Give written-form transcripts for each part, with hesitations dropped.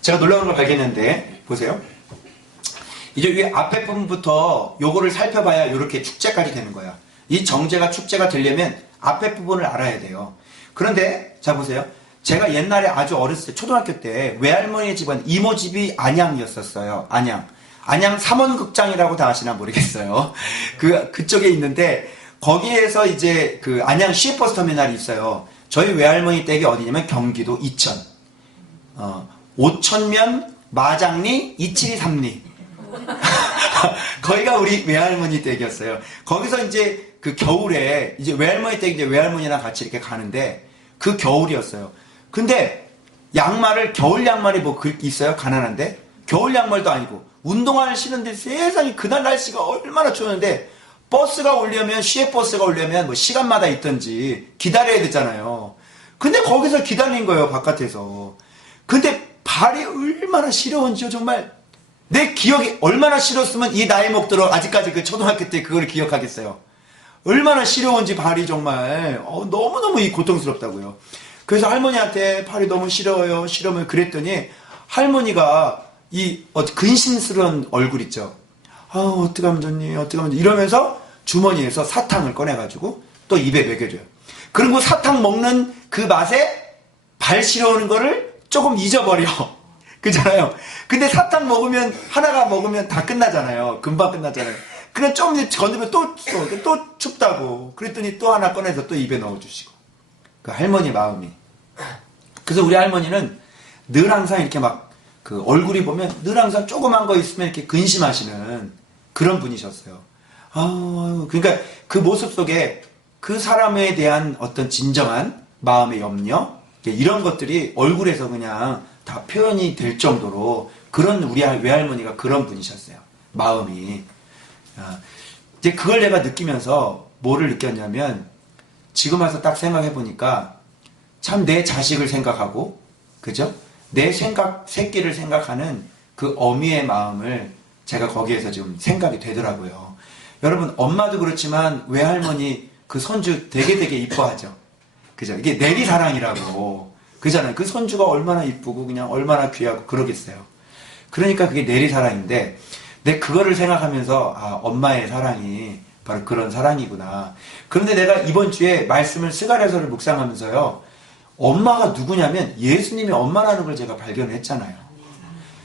제가 놀라운 걸 발견했는데 보세요. 이제 위 앞에 부분부터 요거를 살펴봐야 이렇게 축제까지 되는 거야. 이 정제가 축제가 되려면 앞에 부분을 알아야 돼요. 그런데 자 보세요. 제가 옛날에 아주 어렸을 때 초등학교 때 외할머니 집은 이모 집이 안양이었었어요. 안양 삼원극장이라고 다 아시나 모르겠어요. 그쪽에 있는데 거기에서 이제 그 안양 시외버스 터미널이 있어요. 저희 외할머니 댁이 어디냐면 경기도 이천. 오천면 마장리 272삼리. 거기가 우리 외할머니 댁이었어요. 거기서 이제 그 겨울에 이제 외할머니 댁 이제 외할머니랑 같이 이렇게 가는데 그 겨울이었어요. 근데 양말을 겨울 양말이 뭐 있어요? 가난한데 겨울 양말도 아니고 운동화를 신는데 세상에 그날 날씨가 얼마나 추웠는데 버스가 오려면 시외버스가 오려면 뭐 시간마다 있던지 기다려야 되잖아요. 근데 거기서 기다린 거예요, 바깥에서. 근데 발이 얼마나 시려운지요, 정말. 내 기억이 얼마나 싫었으면 이 나이 먹도록 아직까지 그 초등학교 때 그걸 기억하겠어요. 얼마나 시려운지 발이 정말 너무너무 고통스럽다고요. 그래서 할머니한테 발이 너무 시려워요. 시려면 그랬더니 할머니가 이 근심스러운 얼굴 있죠. 어떡하면 좋니 어떡하면 좋니 이러면서 주머니에서 사탕을 꺼내가지고 또 입에 먹여줘요. 그리고 사탕 먹는 그 맛에 발 시려우는 거를 조금 잊어버려. 그잖아요. 근데 사탕 먹으면 하나가 먹으면 다 끝나잖아요. 금방 끝나잖아요. 그냥 좀 건드면 또 춥다고. 그랬더니 또 하나 꺼내서 또 입에 넣어주시고. 그 할머니 마음이. 그래서 우리 할머니는 늘 항상 이렇게 막 그 얼굴이 보면 늘 항상 조그만 거 있으면 이렇게 근심하시는 그런 분이셨어요. 그러니까 그 모습 속에 그 사람에 대한 어떤 진정한 마음의 염려 이런 것들이 얼굴에서 그냥 다 표현이 될 정도로 그런 우리 외할머니가 그런 분이셨어요. 마음이. 이제 그걸 내가 느끼면서 뭐를 느꼈냐면 지금 와서 딱 생각해 보니까 참 내 자식을 생각하고 그죠? 내 새끼를 생각하는 그 어미의 마음을 제가 거기에서 지금 생각이 되더라고요. 여러분 엄마도 그렇지만 외할머니 그 손주 되게 이뻐하죠. 그죠? 이게 내리사랑이라고 그잖아요. 그 손주가 얼마나 이쁘고 그냥 얼마나 귀하고 그러겠어요. 그러니까 그게 내리사랑인데 내 그거를 생각하면서 엄마의 사랑이 바로 그런 사랑이구나. 그런데 내가 이번 주에 말씀을 스가랴서를 묵상하면서요. 엄마가 누구냐면 예수님이 엄마라는 걸 제가 발견했잖아요.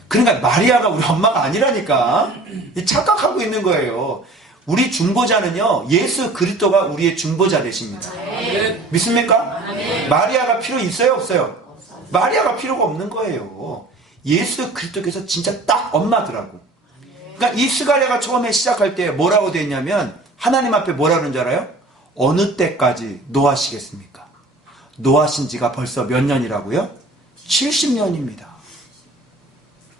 그러니까 마리아가 우리 엄마가 아니라니까 착각하고 있는 거예요. 우리 중보자는요. 예수 그리스도가 우리의 중보자 되십니다. 믿습니까? 마리아가 필요 있어요? 없어요? 마리아가 필요가 없는 거예요. 예수 그리스도께서 진짜 딱 엄마더라고. 그러니까 이 스가랴가 처음에 시작할 때 뭐라고 돼 있냐면 하나님 앞에 뭐라 그러는 줄 알아요? 어느 때까지 노하시겠습니까? 노하신 지가 벌써 몇 년이라고요? 70년입니다.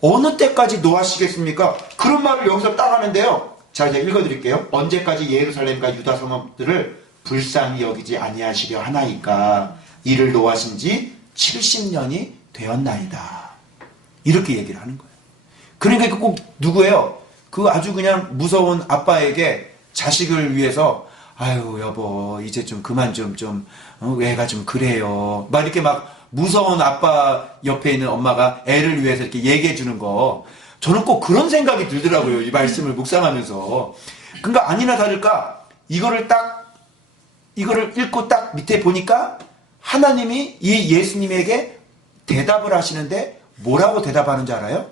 어느 때까지 노하시겠습니까? 그런 말을 여기서 딱 하는데요. 자, 이제 읽어드릴게요. 언제까지 예루살렘과 유다 성읍들을 불쌍히 여기지 아니하시려 하나이까 이를 노하신 지 70년이 되었나이다. 이렇게 얘기를 하는 거예요. 그러니까 꼭 누구예요? 그 아주 그냥 무서운 아빠에게 자식을 위해서 아유 여보 이제 좀 그만 좀 애가 좀 그래요. 막 이렇게 막 무서운 아빠 옆에 있는 엄마가 애를 위해서 이렇게 얘기해 주는 거 저는 꼭 그런 생각이 들더라고요. 이 말씀을 묵상하면서. 그러니까 아니나 다를까 이거를 읽고 딱 밑에 보니까 하나님이 이 예수님에게 대답을 하시는데 뭐라고 대답하는 줄 알아요?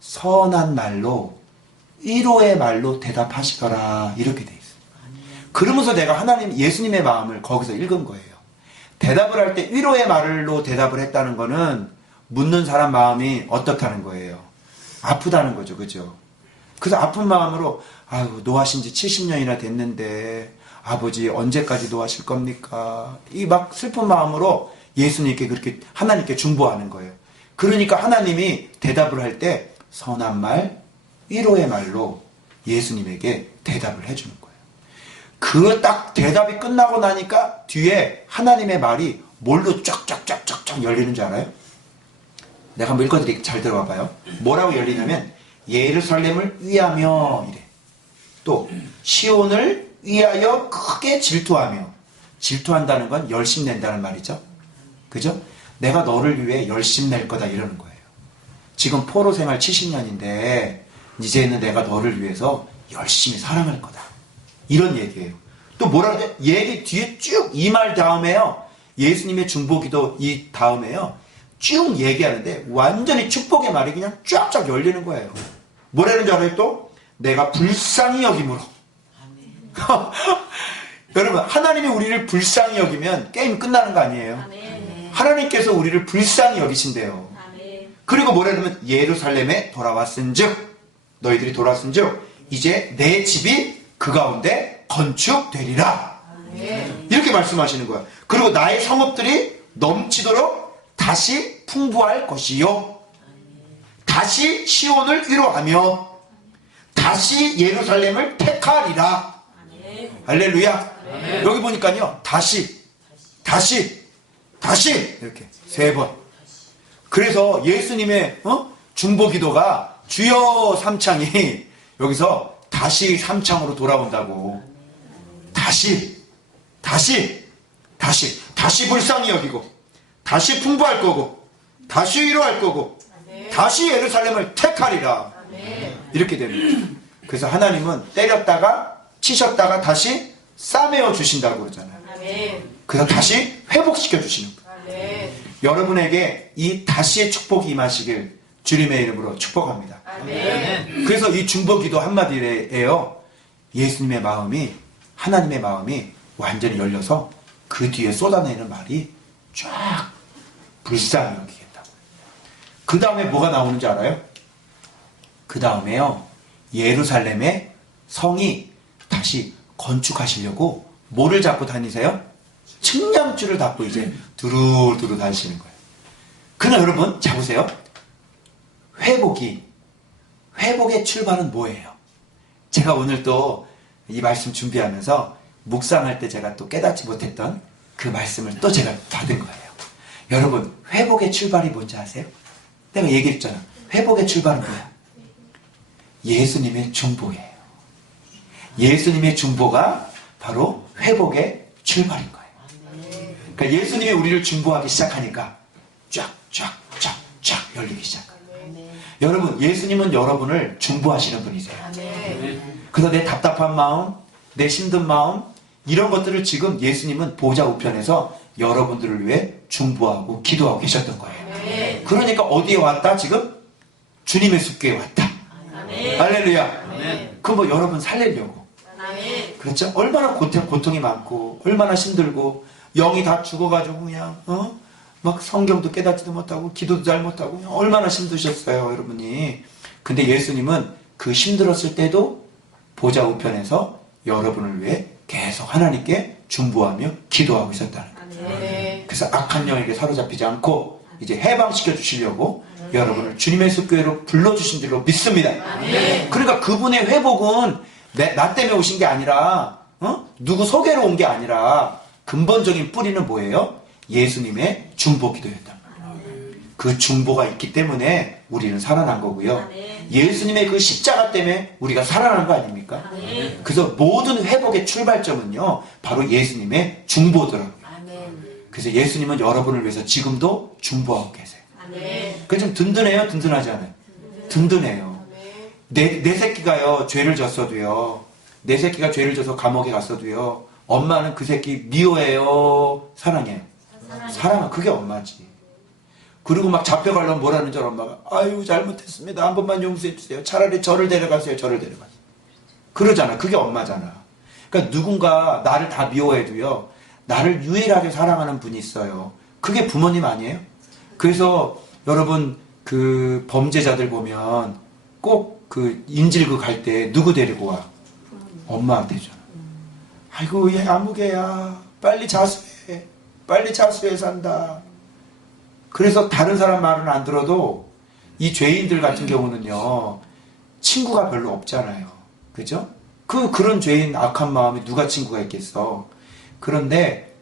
선한 말로 위로의 말로 대답하시더라 이렇게 돼 있어요. 그러면서 내가 예수님의 마음을 거기서 읽은 거예요. 대답을 할 때 위로의 말로 대답을 했다는 거는 묻는 사람 마음이 어떻다는 거예요? 아프다는 거죠. 그죠? 그래서 아픈 마음으로 아유 노하신 지 70년이나 됐는데 아버지 언제까지 노하실 겁니까? 이 막 슬픈 마음으로 예수님께 그렇게 하나님께 중보하는 거예요. 그러니까 하나님이 대답을 할 때 선한 말, 위로의 말로 예수님에게 대답을 해주는 거예요. 그 딱 대답이 끝나고 나니까 뒤에 하나님의 말이 뭘로 쫙쫙쫙쫙쫙 열리는 줄 알아요? 내가 한번 읽어드릴게요. 잘 들어봐봐요. 뭐라고 열리냐면 예루살렘을 위하며 이래. 또 시온을 위하여 크게 질투하며 질투한다는 건 열심낸다는 말이죠. 그죠? 내가 너를 위해 열심낼 거다 이러는 거예요. 지금 포로 생활 70년인데 이제는 내가 너를 위해서 열심히 사랑할 거다. 이런 얘기예요. 또 뭐라 그래? 얘기 뒤에 쭉 이 말 다음에요. 예수님의 중보기도 이 다음에요. 쭉 얘기하는데 완전히 축복의 말이 그냥 쫙쫙 열리는 거예요. 뭐라는 줄 알아요 또? 내가 불쌍히 여김으로. 여러분 하나님이 우리를 불쌍히 여기면 게임 끝나는 거 아니에요? 하나님께서 우리를 불쌍히 여기신대요. 그리고 뭐라냐면 예루살렘에 돌아왔은즉 너희들이 돌아왔은즉 이제 내 집이 그 가운데 건축되리라. 이렇게 말씀하시는 거야. 그리고 나의 성읍들이 넘치도록 다시 풍부할 것이요. 다시 시온을 위로하며 다시 예루살렘을 택하리라. 할렐루야. 여기 보니까요. 다시 이렇게 3번. 그래서 예수님의 중보기도가 주여 삼창이 여기서 다시 삼창으로 돌아온다고. 다시 불쌍히 여기고 다시 풍부할 거고 다시 위로할 거고 다시 예루살렘을 택하리라. 이렇게 됩니다. 그래서 하나님은 때렸다가 치셨다가 다시 싸매어 주신다고 그러잖아요. 그래서 다시 회복시켜 주시는 거예요. 여러분에게 이 다시의 축복이 임하시길 주님의 이름으로 축복합니다. 그래서 이 중보기도 한마디예요. 예수님의 마음이 하나님의 마음이 완전히 열려서 그 뒤에 쏟아내는 말이 쫙 불쌍히 여기겠다고. 그 다음에 뭐가 나오는지 알아요? 그 다음에요. 예루살렘의 성이 다시 건축하시려고 뭐를 잡고 다니세요? 측량줄을 잡고 이제 두루두루 다니시는 거예요. 그러나 여러분 자 보세요. 회복의 출발은 뭐예요? 제가 오늘 또 이 말씀 준비하면서 묵상할 때 제가 또 깨닫지 못했던 그 말씀을 또 제가 받은 거예요. 여러분 회복의 출발이 뭔지 아세요? 내가 얘기했잖아. 회복의 출발은 뭐야? 예수님의 중보예요. 예수님의 중보가 바로 회복의 출발인 거예요. 그러니까 예수님이 우리를 중보하기 시작하니까 쫙 열리기 시작해요. 여러분 예수님은 여러분을 중보하시는 분이세요. 그래서 내 답답한 마음, 내 힘든 마음 이런 것들을 지금 예수님은 보좌 우편에서 여러분들을 위해 중보하고 기도하고 계셨던 거예요. 그러니까 어디에 왔다? 지금 주님의 숲교에 왔다. 할렐루야. 그럼 뭐 여러분 살리려고. 그렇죠? 얼마나 고통이 많고 얼마나 힘들고 영이 다 죽어가지고 그냥 막 성경도 깨닫지도 못하고 기도도 잘 못하고 얼마나 힘드셨어요 여러분이. 근데 예수님은 그 힘들었을 때도 보좌 우편에서 여러분을 위해 계속 하나님께 중보하며 기도하고 있었다는 거예요. 그래서 악한 영에게 사로잡히지 않고 이제 해방시켜 주시려고 여러분을 주님의 숲교회로 불러주신 줄로 믿습니다. 그러니까 그분의 회복은 나 때문에 오신 게 아니라 누구 소개로 온 게 아니라 근본적인 뿌리는 뭐예요? 예수님의 중보기도였단 말이에요. 그 중보가 있기 때문에 우리는 살아난 거고요. 예수님의 그 십자가 때문에 우리가 살아난 거 아닙니까? 그래서 모든 회복의 출발점은요 바로 예수님의 중보더라고요. 그래서 예수님은 여러분을 위해서 지금도 중보하고 계세요. 그래서 좀 든든해요? 든든하지 않아요? 든든해요. 내 새끼가요 죄를 졌어도요, 내 새끼가 죄를 져서 감옥에 갔어도요, 엄마는 그 새끼 미워해요? 사랑해요? 사랑은 그게 엄마지. 그리고 막 잡혀가려면 뭐라는 줄 엄마가 아유 잘못했습니다. 한 번만 용서해 주세요. 차라리 저를 데려가세요. 저를 데려가세요. 그러잖아. 그게 엄마잖아. 그러니까 누군가 나를 다 미워해도요, 나를 유일하게 사랑하는 분이 있어요. 그게 부모님 아니에요? 그래서 여러분 그 범죄자들 보면 꼭 그 인질극 갈 때 누구 데리고 와? 엄마한테잖아. 아이고 얘 아무개야. 빨리 자수해. 빨리 자수해 산다. 그래서 다른 사람 말은 안 들어도 이 죄인들 같은 경우는요 친구가 별로 없잖아요. 그죠? 그런 죄인 악한 마음에 누가 친구가 있겠어. 그런데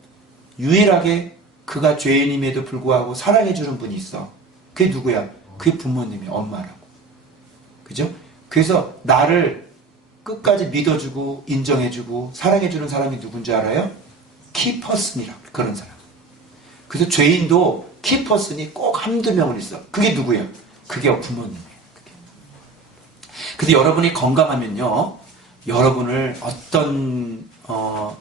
유일하게 그가 죄인임에도 불구하고 사랑해주는 분이 있어. 그게 누구야? 그게 부모님이 엄마라고. 그죠? 그래서 나를 끝까지 믿어주고 인정해주고 사랑해주는 사람이 누군지 알아요? 키퍼슨이라고. 그런 사람. 그래서 죄인도 키퍼슨이 꼭 한두 명은 있어. 그게 누구야? 그게 부모님이에요. 그게. 근데 여러분이 건강하면요, 여러분을 어떤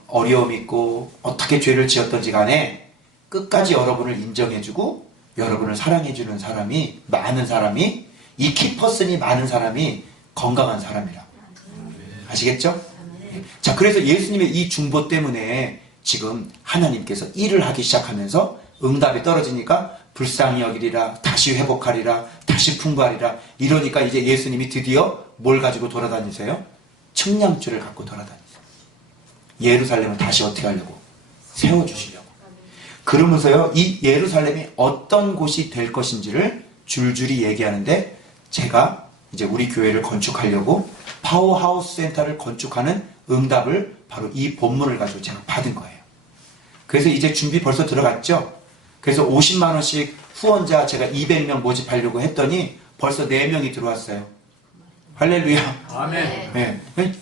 어려움이 있고 어떻게 죄를 지었던지 간에 끝까지 여러분을 인정해주고 여러분을 사랑해주는 사람이 많은 사람이, 이 키퍼슨이 많은 사람이 건강한 사람이라고. 아시겠죠? 자, 그래서 예수님의 이 중보 때문에 지금 하나님께서 일을 하기 시작하면서 응답이 떨어지니까 불쌍히 여기리라, 다시 회복하리라, 다시 풍부하리라, 이러니까 이제 예수님이 드디어 뭘 가지고 돌아다니세요? 측량줄을 갖고 돌아다니세요. 예루살렘을 다시 어떻게 하려고? 세워주시려고. 그러면서요, 이 예루살렘이 어떤 곳이 될 것인지를 줄줄이 얘기하는데, 제가 이제 우리 교회를 건축하려고 파워하우스 센터를 건축하는 응답을 바로 이 본문을 가지고 제가 받은 거예요. 그래서 이제 준비 벌써 들어갔죠? 그래서 50만 원씩 후원자 제가 200명 모집하려고 했더니 벌써 4명이 들어왔어요. 할렐루야. 아멘. 네.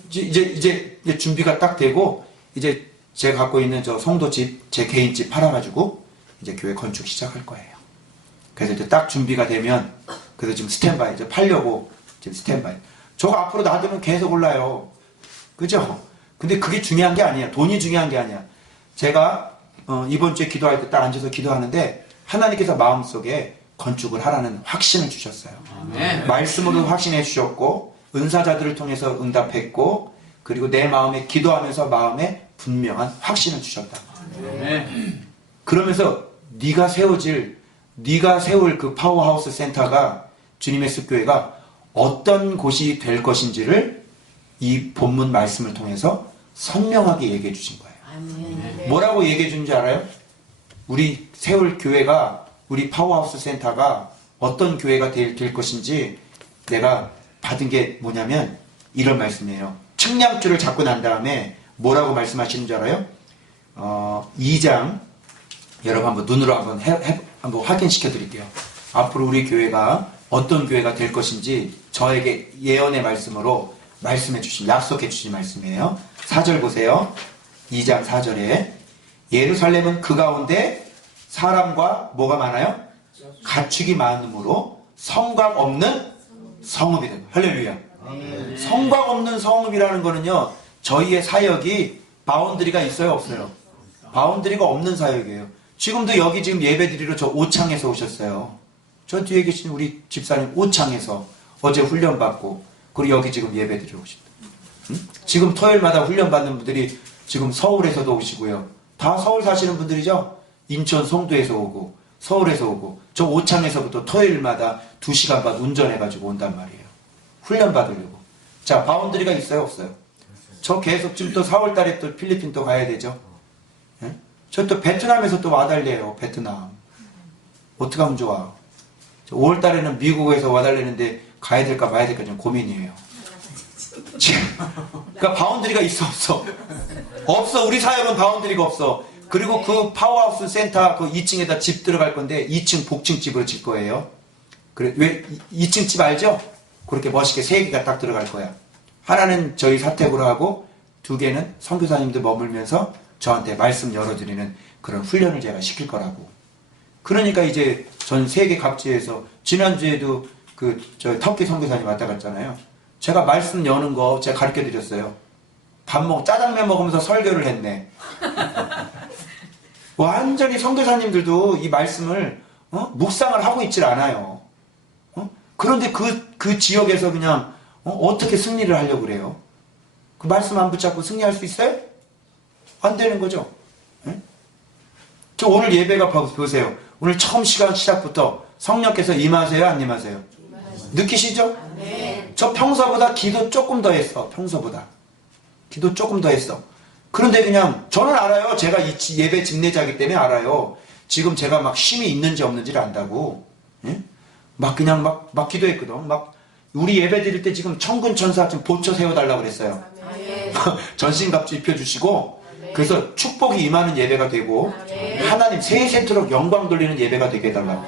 이제 준비가 딱 되고, 이제 제가 갖고 있는 저 성도 집, 제 개인 집 팔아가지고 이제 교회 건축 시작할 거예요. 그래서 이제 딱 준비가 되면, 그래서 지금 스탠바이, 이제 팔려고 지금 스탠바이. 저거 앞으로 놔두면 계속 올라요. 그죠? 근데 그게 중요한 게 아니야. 돈이 중요한 게 아니야. 제가 이번 주에 기도할 때 딱 앉아서 기도하는데 하나님께서 마음속에 건축을 하라는 확신을 주셨어요. 아멘. 말씀으로 확신해 주셨고, 은사자들을 통해서 응답했고, 그리고 내 마음에 기도하면서 마음에 분명한 확신을 주셨다. 아멘. 그러면서 네가 세울 그 파워하우스 센터가, 주님의 습교회가 어떤 곳이 될 것인지를 이 본문 말씀을 통해서 선명하게 얘기해 주신 거예요. 뭐라고 얘기해 주는지 알아요? 우리 세울 교회가, 우리 파워하우스 센터가 어떤 교회가 될 것인지 내가 받은 게 뭐냐면 이런 말씀이에요. 측량줄을 잡고 난 다음에 뭐라고 말씀하시는 줄 알아요? 2장, 여러분 한번 눈으로 한번 확인시켜 드릴게요. 앞으로 우리 교회가 어떤 교회가 될 것인지 저에게 예언의 말씀으로 말씀해 주신, 약속해 주신 말씀이에요. 4절 보세요. 2장 4절에 예루살렘은 그 가운데 사람과 뭐가 많아요? 가축이 많으므로 성곽 없는 성읍이 된다. 할렐루야. 성곽 없는 성읍이라는 거는요, 저희의 사역이 바운드리가 있어요, 없어요? 바운드리가 없는 사역이에요. 지금도 여기 지금 예배드리러 저 오창에서 오셨어요. 저 뒤에 계신 우리 집사님 오창에서 어제 훈련받고, 그리고 여기 지금 예배드리러 오신다. 응? 지금 토요일마다 훈련받는 분들이 지금 서울에서도 오시고요. 다 서울 사시는 분들이죠? 인천 송도에서 오고 서울에서 오고, 저 오창에서부터 토요일마다 2시간 반 운전해가지고 온단 말이에요. 훈련 받으려고. 자, 바운드리가 있어요, 없어요? 저 계속 지금 또 4월달에 또 필리핀 또 가야 되죠. 예? 저 또 베트남에서 또 와달래요. 베트남. 어떻게 하면 좋아? 5월달에는 미국에서 와달래는데 가야 될까 마야 될까 좀 고민이에요. 지금 그러니까 바운드리가 있어, 없어? 없어. 우리 사역은 바운드리가 없어. 그리고 그 파워하우스 센터 그 2층에다 집 들어갈 건데 2층 복층집으로 질 거예요. 그래, 왜 2층 집 알죠? 그렇게 멋있게 3개가 딱 들어갈 거야. 하나는 저희 사택으로 하고 2개는 선교사님들 머물면서 저한테 말씀 열어드리는 그런 훈련을 제가 시킬 거라고. 그러니까 이제 전 세계 각지에서, 지난주에도 저 터키 선교사님 왔다 갔잖아요. 제가 말씀 여는 거 제가 가르쳐 드렸어요. 짜장면 먹으면서 설교를 했네. 완전히 선교사님들도 이 말씀을 묵상을 하고 있질 않아요. 그런데 그 지역에서 그냥 어떻게 승리를 하려고 그래요? 그 말씀 안 붙잡고 승리할 수 있어요? 안 되는 거죠. 저 오늘 예배가 보세요. 오늘 처음 시작부터 성령께서 임하세요, 안 임하세요? 느끼시죠? 네. 저 평소보다 기도 조금 더 했어. 평소보다 기도 조금 더 했어. 그런데 그냥 저는 알아요. 제가 이 예배 집례자이기 때문에 알아요. 지금 제가 막 쉼이 있는지 없는지를 안다고. 예? 막 그냥 막 기도했거든. 막 우리 예배 드릴 때 지금 천군천사 지금 보초 세워달라고 그랬어요. 전신갑주 입혀주시고, 그래서 축복이 임하는 예배가 되고, 하나님 세세토록 영광 돌리는 예배가 되게 해달라고.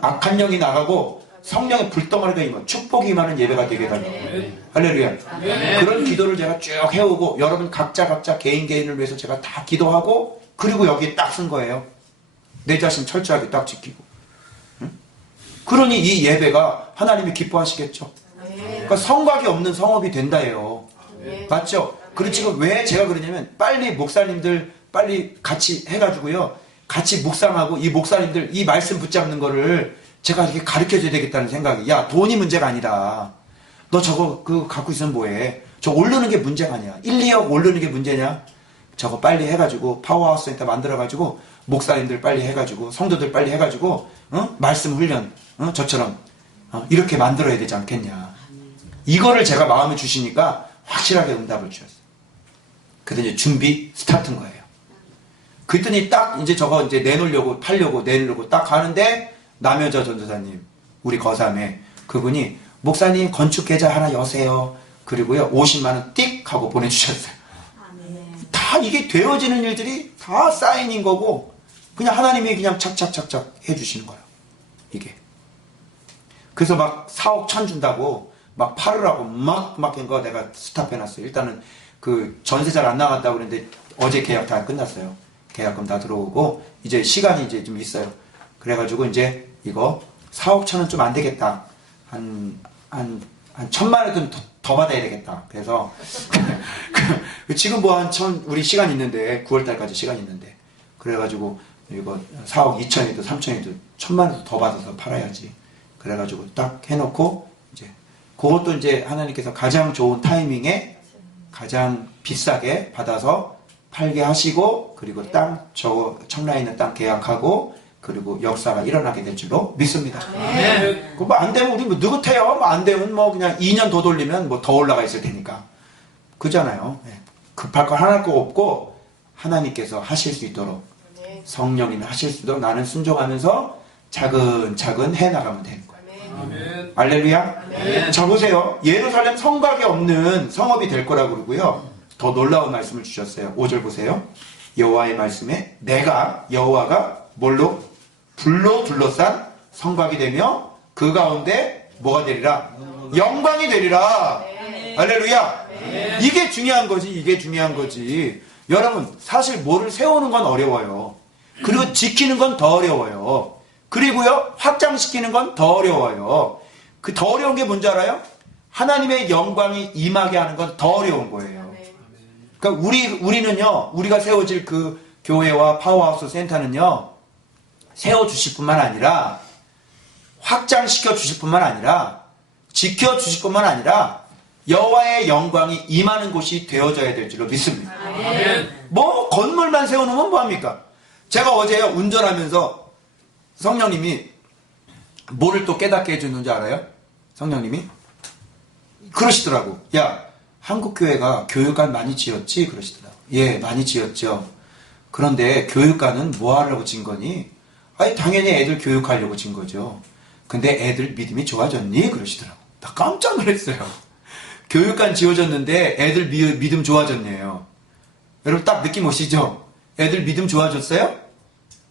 악한 영이 나가고 성령의 불덩어리가 임하고 축복이 임하는 예배가 되게 해달라고. 할렐루야. 그런 기도를 제가 쭉 해오고, 여러분 각자 개인을 위해서 제가 다 기도하고, 그리고 여기에 딱 쓴 거예요. 내 자신 철저하게 딱 지키고. 그러니 이 예배가 하나님이 기뻐하시겠죠. 그러니까 성곽이 없는 성업이 된다예요. 맞죠? 그리고 지금 왜 제가 그러냐면 빨리 목사님들 빨리 같이 해가지고요. 같이 묵상하고 이 목사님들 이 말씀 붙잡는 거를 제가 이렇게 가르쳐줘야 되겠다는 생각이. 야, 돈이 문제가 아니다. 너 저거 그거 갖고 있으면 뭐해? 저 오르는 게 문제가 아니야. 1, 2억 오르는 게 문제냐? 저거 빨리 해가지고 파워하우스 센터 만들어가지고 목사님들 빨리 해가지고 성도들 빨리 해가지고 말씀 훈련 저처럼 이렇게 만들어야 되지 않겠냐. 이거를 제가 마음에 주시니까 확실하게 응답을 주셨어요. 그랬더니 이제 준비 스타트인 거예요. 그랬더니 딱 이제 저거 이제 내놓으려고 팔려고 내놓으려고 딱 가는데 남여자 전도사님 우리 거삼에 그분이 목사님 건축 계좌 하나 여세요. 그리고요 50만 원 띡 하고 보내주셨어요. 다 이게 되어지는 일들이 다 사인인 거고 그냥 하나님이 그냥 착착착착 해주시는 거예요. 이게. 그래서 막 4억 천 준다고 막 팔으라고 막 거 내가 스탑해놨어요. 일단은 그 전세자가 안 나간다고 그랬는데 어제 계약 다 끝났어요. 계약금 다 들어오고 이제 시간이 이제 좀 있어요. 그래가지고 이제 이거 4억 천은 좀 안 되겠다. 한 1,000만 원은 더 받아야 되겠다. 그래서 지금 뭐 우리 시간 있는데 9월달까지 시간 있는데 그래가지고 이거 4억 2천이든 3천이든 1,000만 원 더 받아서 팔아야지. 그래가지고 딱 해놓고 이제 그것도 이제 하나님께서 가장 좋은 타이밍에 가장 비싸게 받아서 팔게 하시고 그리고 땅 저거 청라에 있는 땅 계약하고 그리고 역사가 일어나게 될 줄로 믿습니다. 그 뭐 안 되면 우리 뭐 느긋해요. 뭐 안 되면 뭐 그냥 2년 더 돌리면 뭐 더 올라가 있을 테니까. 그잖아요. 급할 거 하나 거 없고 하나님께서 하실 수 있도록 성령님이 하실 수 있도록 나는 순종하면서 차근차근 해나가면 되는 거예요. 아멘. 알렐루야. 아멘. 자 보세요. 예루살렘 성곽이 없는 성읍이 될 거라고 그러고요. 더 놀라운 말씀을 주셨어요. 5절 보세요. 여호와의 말씀에 내가 여호와가 뭘로? 불로 둘러싼 성곽이 되며 그 가운데 뭐가 되리라? 영광이 되리라. 할렐루야. 이게 중요한 거지. 이게 중요한 거지. 여러분 사실 뭐를 세우는 건 어려워요. 그리고 지키는 건 더 어려워요. 그리고요 확장시키는 건 더 어려워요. 그 더 어려운 게 뭔지 알아요? 하나님의 영광이 임하게 하는 건 더 어려운 거예요. 그러니까 우리는요 우리가 세워질 그 교회와 파워하우스 센터는요 세워주실 뿐만 아니라 확장시켜 주실 뿐만 아니라 지켜 주실 뿐만 아니라 여호와의 영광이 임하는 곳이 되어져야 될 줄로 믿습니다. 뭐 건물만 세워놓으면 뭐합니까? 제가 어제 운전하면서 성령님이 뭐를 또 깨닫게 해주는지 알아요? 성령님이 그러시더라고. 야 한국교회가 교육관 많이 지었지? 그러시더라고. 예 많이 지었죠. 그런데 교육관은 뭐 하려고 진 거니? 아니 당연히 애들 교육하려고 진 거죠. 근데 애들 믿음이 좋아졌니? 그러시더라고. 나 깜짝 놀랐어요. 교육관 지어졌는데 애들 믿음 좋아졌네요. 여러분 딱 느낌 오시죠? 애들 믿음 좋아졌어요?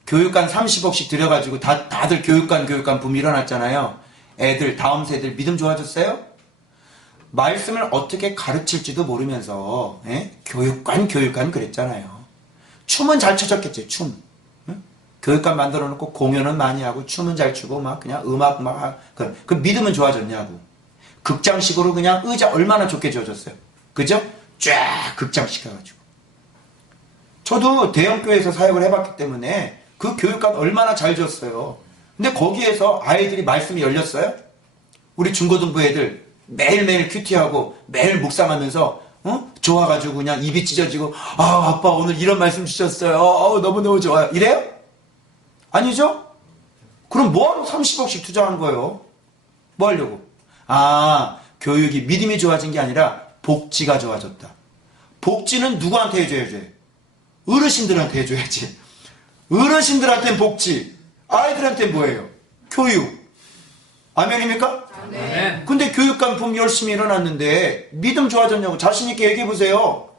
교육관 30억씩 들여가지고 다들 교육관 붐 일어났잖아요. 애들 다음 세대들 믿음 좋아졌어요? 말씀을 어떻게 가르칠지도 모르면서 교육관 그랬잖아요. 춤은 잘 춰졌겠지. 춤. 교육관 만들어 놓고 공연은 많이 하고 춤은 잘 추고 막 그냥 음악 막 그 믿음은 좋아졌냐고. 극장식으로 그냥 의자 얼마나 좋게 지어졌어요. 그죠? 쫙 극장시켜가지고. 저도 대형교회에서 사역을 해봤기 때문에 그 교육관 얼마나 잘 지었어요. 근데 거기에서 아이들이 말씀이 열렸어요? 우리 중고등부 애들 매일매일 큐티하고 매일 묵상하면서 좋아가지고 그냥 입이 찢어지고 아빠 오늘 이런 말씀 주셨어요. 너무너무 좋아요. 이래요? 아니죠? 그럼 뭐하러 30억씩 투자한 거예요? 뭐 하려고? 교육이 믿음이 좋아진 게 아니라 복지가 좋아졌다. 복지는 누구한테 해줘야지? 어르신들한테 해줘야지. 어르신들한테는 복지, 아이들한테는 뭐예요? 교육. 아멘입니까? 아멘. 근데 교육관 붐 열심히 일어났는데 믿음 좋아졌냐고 자신있게 얘기해보세요.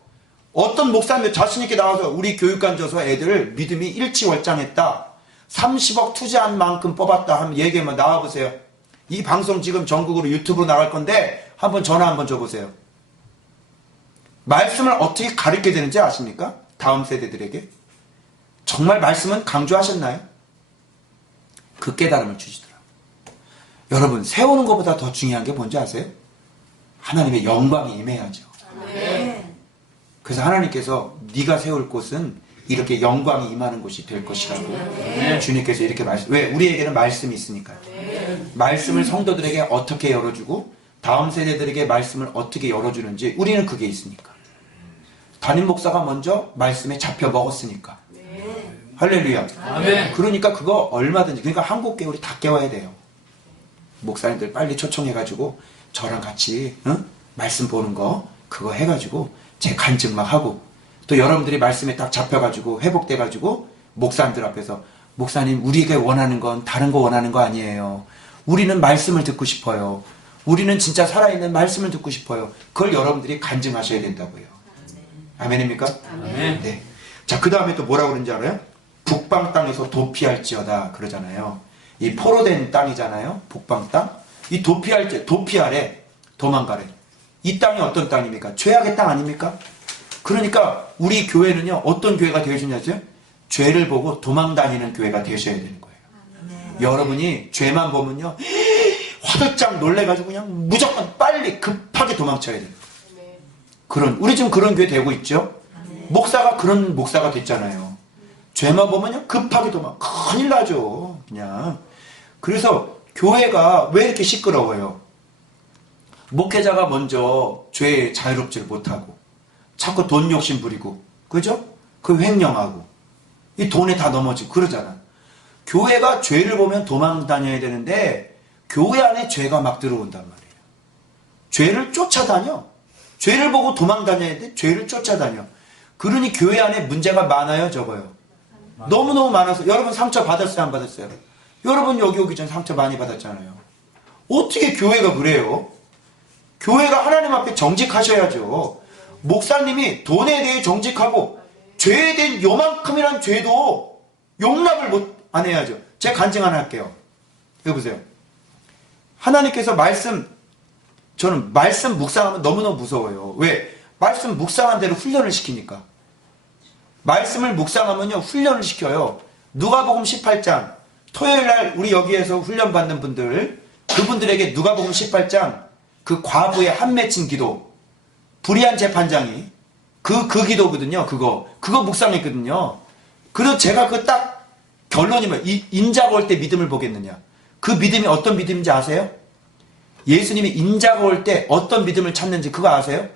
어떤 목사님 자신있게 나와서 우리 교육관 줘서 애들 믿음이 일치월장했다. 30억 투자한 만큼 뽑았다 하면 얘기하면 나와보세요. 이 방송 지금 전국으로 유튜브로 나갈 건데 한번 전화 한번 줘보세요. 말씀을 어떻게 가르쳐야 되는지 아십니까? 다음 세대들에게. 정말 말씀은 강조하셨나요? 그 깨달음을 주시더라고요. 여러분, 세우는 것보다 더 중요한 게 뭔지 아세요? 하나님의 영광이 임해야죠. 그래서 하나님께서 네가 세울 곳은 이렇게 영광이 임하는 곳이 될 것이라고 주님께서 이렇게 왜? 우리에게는 말씀이 있으니까요. 말씀을 성도들에게 어떻게 열어주고 다음 세대들에게 말씀을 어떻게 열어주는지 우리는 그게 있으니까. 담임 목사가 먼저 말씀에 잡혀 먹었으니까. 할렐루야. 아멘. 그러니까 그거 얼마든지, 그러니까 한국교회 우리 다 깨워야 돼요. 목사님들 빨리 초청해가지고 저랑 같이 말씀 보는 거 그거 해가지고 제 간증 막 하고, 또 여러분들이 말씀에 딱 잡혀가지고 회복돼가지고 목사님들 앞에서 목사님, 우리에게 원하는 건 다른 거 원하는 거 아니에요. 우리는 말씀을 듣고 싶어요. 우리는 진짜 살아있는 말씀을 듣고 싶어요. 그걸 여러분들이 간증하셔야 된다고요. 아멘입니까? 아멘. 네. 자, 그 다음에 또 뭐라고 그러는지 알아요? 북방 땅에서 도피할지어다 그러잖아요. 이 포로된 땅이잖아요. 북방 땅. 이 도피하래. 도망가래. 이 땅이 어떤 땅입니까? 죄악의 땅 아닙니까? 그러니까 우리 교회는요, 어떤 교회가 되어주냐 하세요? 죄를 보고 도망다니는 교회가 되셔야 되는 거예요. 여러분이 죄만 보면요, 화들짝 놀래가지고 그냥 무조건 빨리 급하게 도망쳐야 돼요. 우리 지금 그런 교회 되고 있죠? 목사가 그런 목사가 됐잖아요. 죄만 보면요, 급하게 큰일 나죠. 그냥. 그래서 교회가 왜 이렇게 시끄러워요? 목회자가 먼저 죄에 자유롭지를 못하고 자꾸 돈 욕심 부리고, 그죠? 그 횡령하고 이 돈에 다 넘어지고 그러잖아. 교회가 죄를 보면 도망 다녀야 되는데 교회 안에 죄가 막 들어온단 말이에요. 죄를 쫓아다녀. 죄를 보고 도망 다녀야 돼. 죄를 쫓아다녀. 그러니 교회 안에 문제가 많아요, 적어요? 너무너무 많아서. 여러분 상처 받았어요, 안 받았어요? 여러분 여기 오기 전에 상처 많이 받았잖아요. 어떻게 교회가 그래요? 교회가 하나님 앞에 정직하셔야죠. 목사님이 돈에 대해 정직하고 죄에 대한 요만큼이란 죄도 용납을 안 해야죠. 제가 간증 하나 할게요. 여기 보세요. 하나님께서 저는 말씀 묵상하면 너무너무 무서워요. 왜? 말씀 묵상한 대로 훈련을 시키니까. 말씀을 묵상하면요, 훈련을 시켜요. 누가복음 18장, 토요일날 우리 여기에서 훈련받는 분들, 그분들에게 누가복음 18장, 그 과부의 한 맺힌 기도, 불의한 재판장이 그 기도거든요. 그거 묵상했거든요. 그래서 제가 그 딱 결론이 뭐예요? 인자가 올 때 믿음을 보겠느냐. 그 믿음이 어떤 믿음인지 아세요? 예수님이 인자가 올 때 어떤 믿음을 찾는지 그거 아세요?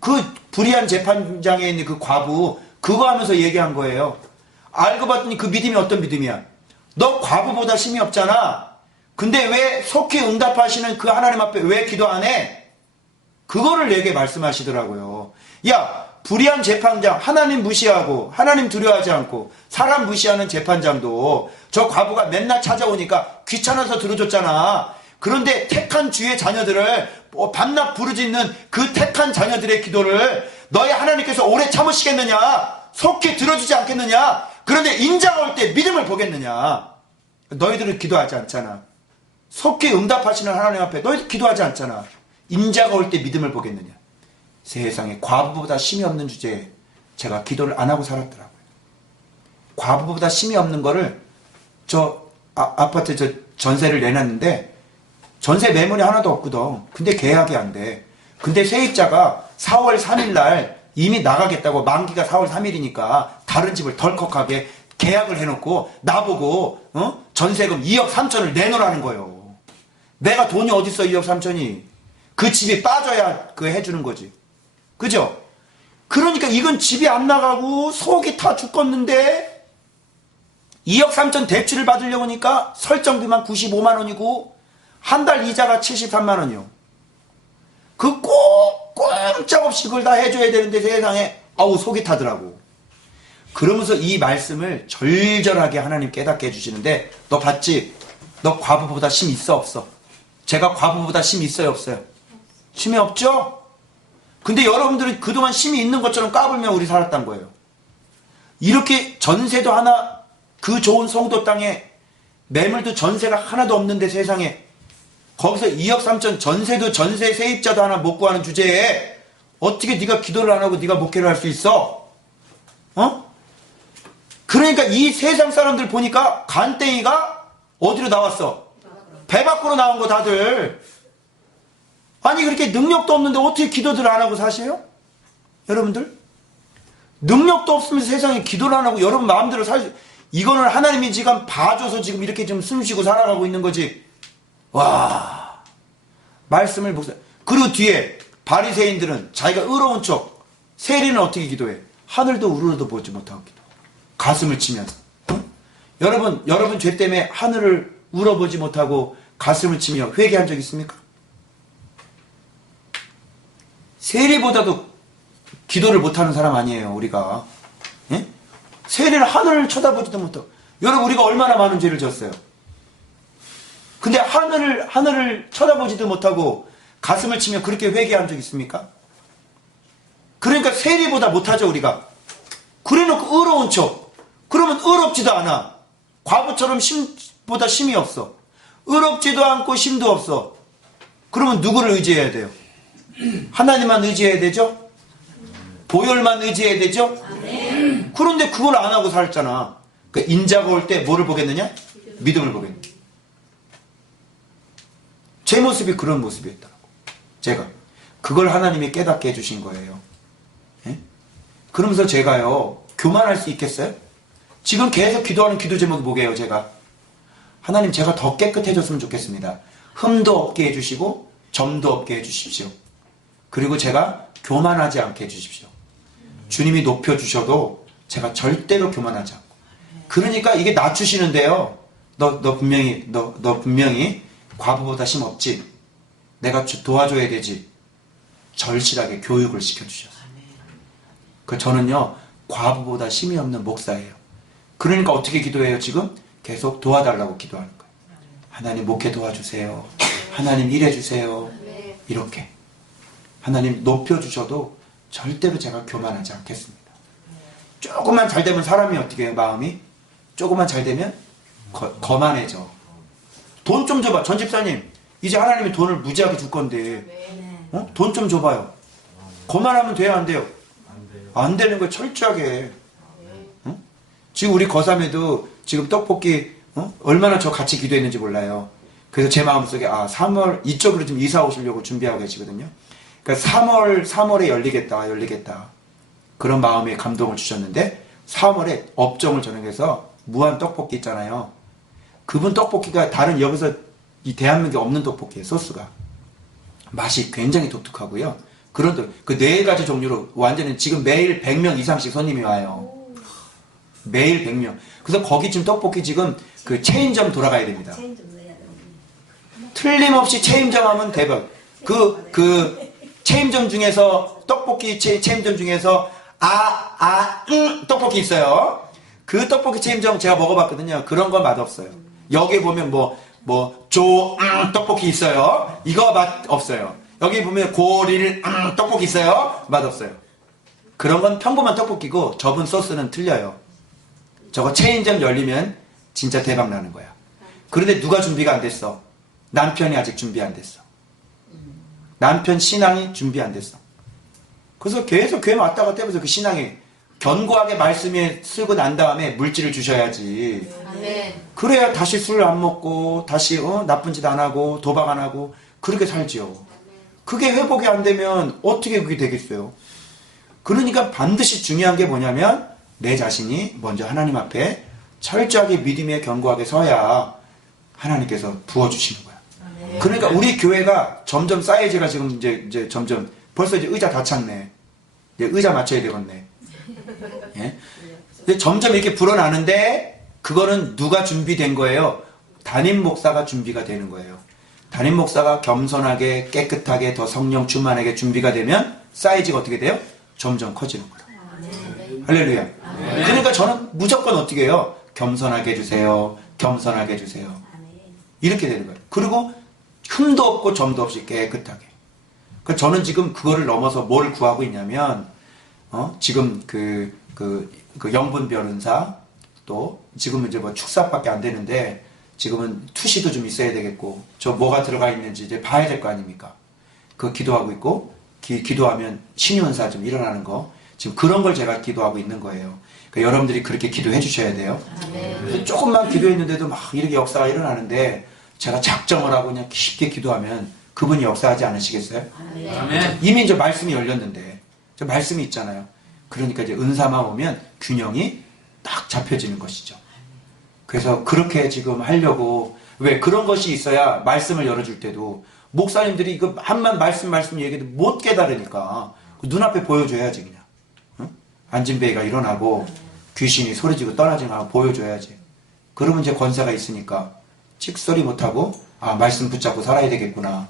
그 불의한 재판장에 있는 그 과부, 그거 하면서 얘기한 거예요. 알고 봤더니 그 믿음이 어떤 믿음이야? 너 과부보다 힘이 없잖아. 근데 왜 속히 응답하시는 그 하나님 앞에 왜 기도 안 해? 그거를 내게 말씀하시더라고요. 야, 불의한 재판장, 하나님 무시하고 하나님 두려워하지 않고 사람 무시하는 재판장도 저 과부가 맨날 찾아오니까 귀찮아서 들어줬잖아. 그런데 택한 주의 자녀들을 밤낮 부르짖는 그 택한 자녀들의 기도를 너희 하나님께서 오래 참으시겠느냐? 속히 들어주지 않겠느냐? 그런데 인자가 올 때 믿음을 보겠느냐? 너희들은 기도하지 않잖아. 속히 응답하시는 하나님 앞에 너희들 기도하지 않잖아. 인자가 올 때 믿음을 보겠느냐? 세상에 과부보다 힘이 없는 주제에 제가 기도를 안 하고 살았더라고요. 과부보다 힘이 없는 거를 아파트 전세를 내놨는데 전세 매물이 하나도 없거든. 근데 계약이 안 돼. 근데 세입자가 4월 3일 날 이미 나가겠다고, 만기가 4월 3일이니까 다른 집을 덜컥하게 계약을 해놓고 나보고 전세금 2억 3천을 내놓으라는 거예요. 내가 돈이 어딨어, 2억 3천이. 그 집이 빠져야 해주는 거지. 그죠? 그러니까 이건 집이 안 나가고 속이 다 죽겠는데 2억 3천 대출을 받으려고 하니까 설정비만 95만 원이고 한 달 이자가 73만 원이요. 그 꼼짝없이 그걸 다 해줘야 되는데 세상에 속이 타더라고. 그러면서 이 말씀을 절절하게 하나님 깨닫게 해주시는데, 너 봤지? 너 과부보다 힘 있어 없어? 제가 과부보다 힘 있어요 없어요? 힘이 없죠? 근데 여러분들은 그동안 힘이 있는 것처럼 까불며 우리 살았단 거예요. 이렇게 전세도 하나, 그 좋은 성도 땅에 매물도 전세가 하나도 없는데 세상에 거기서 2억 3천 전세도 전세 세입자도 하나 못 구하는 주제에 어떻게 네가 기도를 안 하고 네가 목회를 할 수 있어? 그러니까 이 세상 사람들 보니까 간땡이가 어디로 나왔어? 배 밖으로 나온 거 다들. 아니 그렇게 능력도 없는데 어떻게 기도들 안 하고 사세요? 여러분들? 능력도 없으면 세상에 기도를 안 하고 여러분 마음대로 이거는 하나님이 지금 봐줘서 지금 이렇게 좀 숨쉬고 살아가고 있는 거지. 와, 말씀을 묵상. 그리고 뒤에 바리새인들은 자기가 의로운 척, 세리는 어떻게 기도해? 하늘도 우러러도 보지 못하고 기도. 가슴을 치면서. 여러분 죄 때문에 하늘을 울어보지 못하고 가슴을 치며 회개한 적 있습니까? 세리보다도 기도를 못하는 사람 아니에요, 우리가. 예? 세리는 하늘을 쳐다보지도 못하고. 여러분, 우리가 얼마나 많은 죄를 졌어요. 근데 하늘을 쳐다보지도 못하고 가슴을 치며 그렇게 회개한 적 있습니까? 그러니까 세리보다 못하죠, 우리가. 그래놓고 의로운 척. 그러면 의롭지도 않아. 과부처럼 심보다 심이 없어. 의롭지도 않고 심도 없어. 그러면 누구를 의지해야 돼요? 하나님만 의지해야 되죠? 보혈만 의지해야 되죠? 그런데 그걸 안 하고 살잖아. 그러니까 인자가 올 때 뭐를 보겠느냐? 믿음을 보겠느냐. 제 모습이 그런 모습이었더라고. 제가. 그걸 하나님이 깨닫게 해주신 거예요. 예? 그러면서 제가요, 교만할 수 있겠어요? 지금 계속 기도하는 기도 제목이 뭐게요, 제가? 하나님, 제가 더 깨끗해졌으면 좋겠습니다. 흠도 없게 해주시고, 점도 없게 해주십시오. 그리고 제가 교만하지 않게 해주십시오. 주님이 높여주셔도 제가 절대로 교만하지 않고. 그러니까 이게 낮추시는데요. 너 분명히 과부보다 심 없지. 내가 도와줘야 되지. 절실하게 교육을 시켜주셨어요. 저는요, 과부보다 심이 없는 목사예요. 그러니까 어떻게 기도해요, 지금? 계속 도와달라고 기도하는 거예요. 하나님 목회 도와주세요. 하나님 일해주세요. 이렇게. 하나님 높여주셔도 절대로 제가 교만하지 않겠습니다. 조금만 잘 되면 사람이 어떻게 해요, 마음이? 조금만 잘 되면 거만해져. 돈 좀 줘봐. 전 집사님, 이제 하나님이 돈을 무지하게 줄 건데 돈 좀 줘봐요. 거만하면 돼요, 안 돼요? 안 되는 거 철저하게. 지금 우리 거삼에도 지금 떡볶이 얼마나 저 같이 기도했는지 몰라요. 그래서 제 마음속에 3월 이쪽으로 좀 이사 오시려고 준비하고 계시거든요. 그러니까 3월에 열리겠다. 그런 마음에 감동을 주셨는데 3월에 업종을 전용해서 무한 떡볶이 있잖아요. 그분 떡볶이가 다른 여기서 이 대한민국에 없는 떡볶이에요. 소스가. 맛이 굉장히 독특하고요. 그런 그 4가지 종류로 완전히 지금 매일 100명 이상씩 손님이 와요. 매일 100명. 그래서 거기 지금 떡볶이 지금 그 체인점 돌아가야 됩니다. 틀림없이 체인점 하면 대박. 그 체인점 중에서 떡볶이 체인점 중에서 떡볶이 있어요. 그 떡볶이 체인점 제가 먹어봤거든요. 그런 건 맛없어요. 여기 보면 떡볶이 있어요. 이거 맛 없어요. 여기 보면 고릴 떡볶이 있어요. 맛 없어요. 그런 건 평범한 떡볶이고 저분 소스는 틀려요. 저거 체인점 열리면 진짜 대박 나는 거야. 그런데 누가 준비가 안 됐어? 남편이 아직 준비 안 됐어. 남편 신앙이 준비 안 됐어. 그래서 계속 교회 왔다 갔다 하면서 그 신앙이 견고하게 말씀에 쓰고 난 다음에 물질을 주셔야지. 그래야 다시 술 안 먹고 다시 나쁜 짓 안 하고 도박 안 하고 그렇게 살지요. 그게 회복이 안 되면 어떻게 그게 되겠어요? 그러니까 반드시 중요한 게 뭐냐면 내 자신이 먼저 하나님 앞에 철저하게 믿음에 견고하게 서야 하나님께서 부어주시는 거야. 그러니까 우리 교회가 점점 사이즈가 지금 이제 점점 벌써 이제 의자 다 찼네. 이제 의자 맞춰야 되겠네. 예? 근데 점점 이렇게 불어나는데 그거는 누가 준비된 거예요? 담임 목사가 준비가 되는 거예요. 담임 목사가 겸손하게 깨끗하게 더 성령 충만하게 준비가 되면 사이즈가 어떻게 돼요? 점점 커지는 거예요. 할렐루야. 그러니까 저는 무조건 어떻게 해요? 겸손하게 해주세요. 겸손하게 해주세요. 이렇게 되는 거예요. 그리고 흠도 없고 점도 없이 깨끗하게. 그러니까 저는 지금 그거를 넘어서 뭘 구하고 있냐면 지금 그 영분 변은사 또 지금은 이제 축사밖에 안 되는데 지금은 투시도 좀 있어야 되겠고 저 뭐가 들어가 있는지 이제 봐야 될 거 아닙니까? 그거 기도하고 있고 기도하면 신유은사 좀 일어나는 거 지금 그런 걸 제가 기도하고 있는 거예요. 그러니까 여러분들이 그렇게 기도해 주셔야 돼요. 그래서 조금만 기도했는데도 막 이렇게 역사가 일어나는데 제가 작정을 하고 그냥 깊게 기도하면 그분이 역사하지 않으시겠어요? 아멘. 이미 이제 말씀이 열렸는데, 저 말씀이 있잖아요. 그러니까 이제 은사만 오면 균형이 딱 잡혀지는 것이죠. 그래서 그렇게 지금 하려고, 왜 그런 것이 있어야 말씀을 열어줄 때도 목사님들이 이거 한만 말씀 얘기해도 못 깨달으니까 눈앞에 보여줘야지 그냥. 응? 안진뱅이가 일어나고 귀신이 소리지고 떠나지 말고 보여줘야지. 그러면 이제 권세가 있으니까 찍소리 못하고 아 말씀 붙잡고 살아야 되겠구나.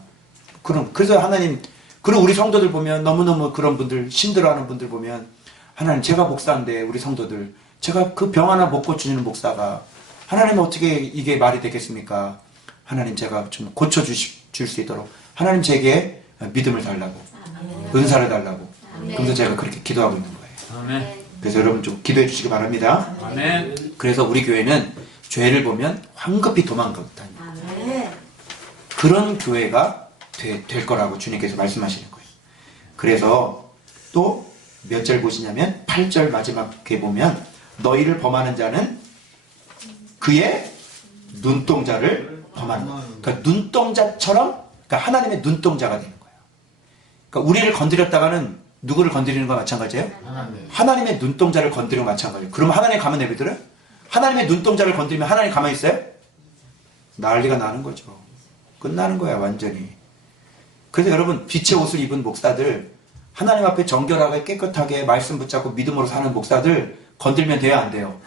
그래서 하나님, 그리고 우리 성도들 보면 너무너무 그런 분들 힘들어하는 분들 보면 하나님 제가 목사인데 우리 성도들 제가 그 병 하나 못 고치는 목사가 하나님 어떻게 이게 말이 되겠습니까? 하나님 제가 좀 고쳐줄 수 있도록 하나님 제게 믿음을 달라고 은사를 달라고 그래서 제가 그렇게 기도하고 있는 거예요. 아멘. 그래서 여러분 좀 기도해 주시기 바랍니다. 아멘. 그래서 우리 교회는 죄를 보면 황급히 도망가다니 그런 교회가 될 거라고 주님께서 말씀하시는 거예요. 그래서 또 몇 절 보시냐면 8절 마지막에 보면 너희를 범하는 자는 그의 눈동자를 범하는 거예요. 그러니까 눈동자처럼 그러니까 하나님의 눈동자가 되는 거예요. 그러니까 우리를 건드렸다가는 누구를 건드리는 거와 마찬가지예요? 하나님의 눈동자를 건드리는 거와 마찬가지예요. 그럼 하나님 가만 내비들어요? 하나님의 눈동자를 건드리면 하나님 가만히 있어요? 난리가 나는 거죠. 끝나는 거야 완전히. 그래서 여러분 빛의 옷을 입은 목사들 하나님 앞에 정결하게 깨끗하게 말씀 붙잡고 믿음으로 사는 목사들 건들면 돼요 안 돼요?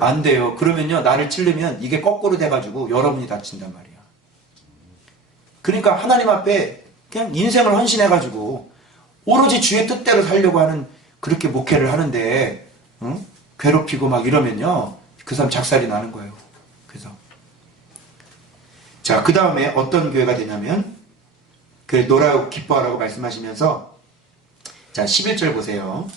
안 돼요. 그러면요 나를 찌르면 이게 거꾸로 돼가지고 여러분이 다친단 말이야. 그러니까 하나님 앞에 그냥 인생을 헌신해가지고 오로지 주의 뜻대로 살려고 하는 그렇게 목회를 하는데 응? 괴롭히고 막 이러면요 그 사람 작살이 나는 거예요. 그래서 자, 그 다음에 어떤 교회가 되냐면 그래 노라고 기뻐하라고 말씀하시면서 자 11절 보세요.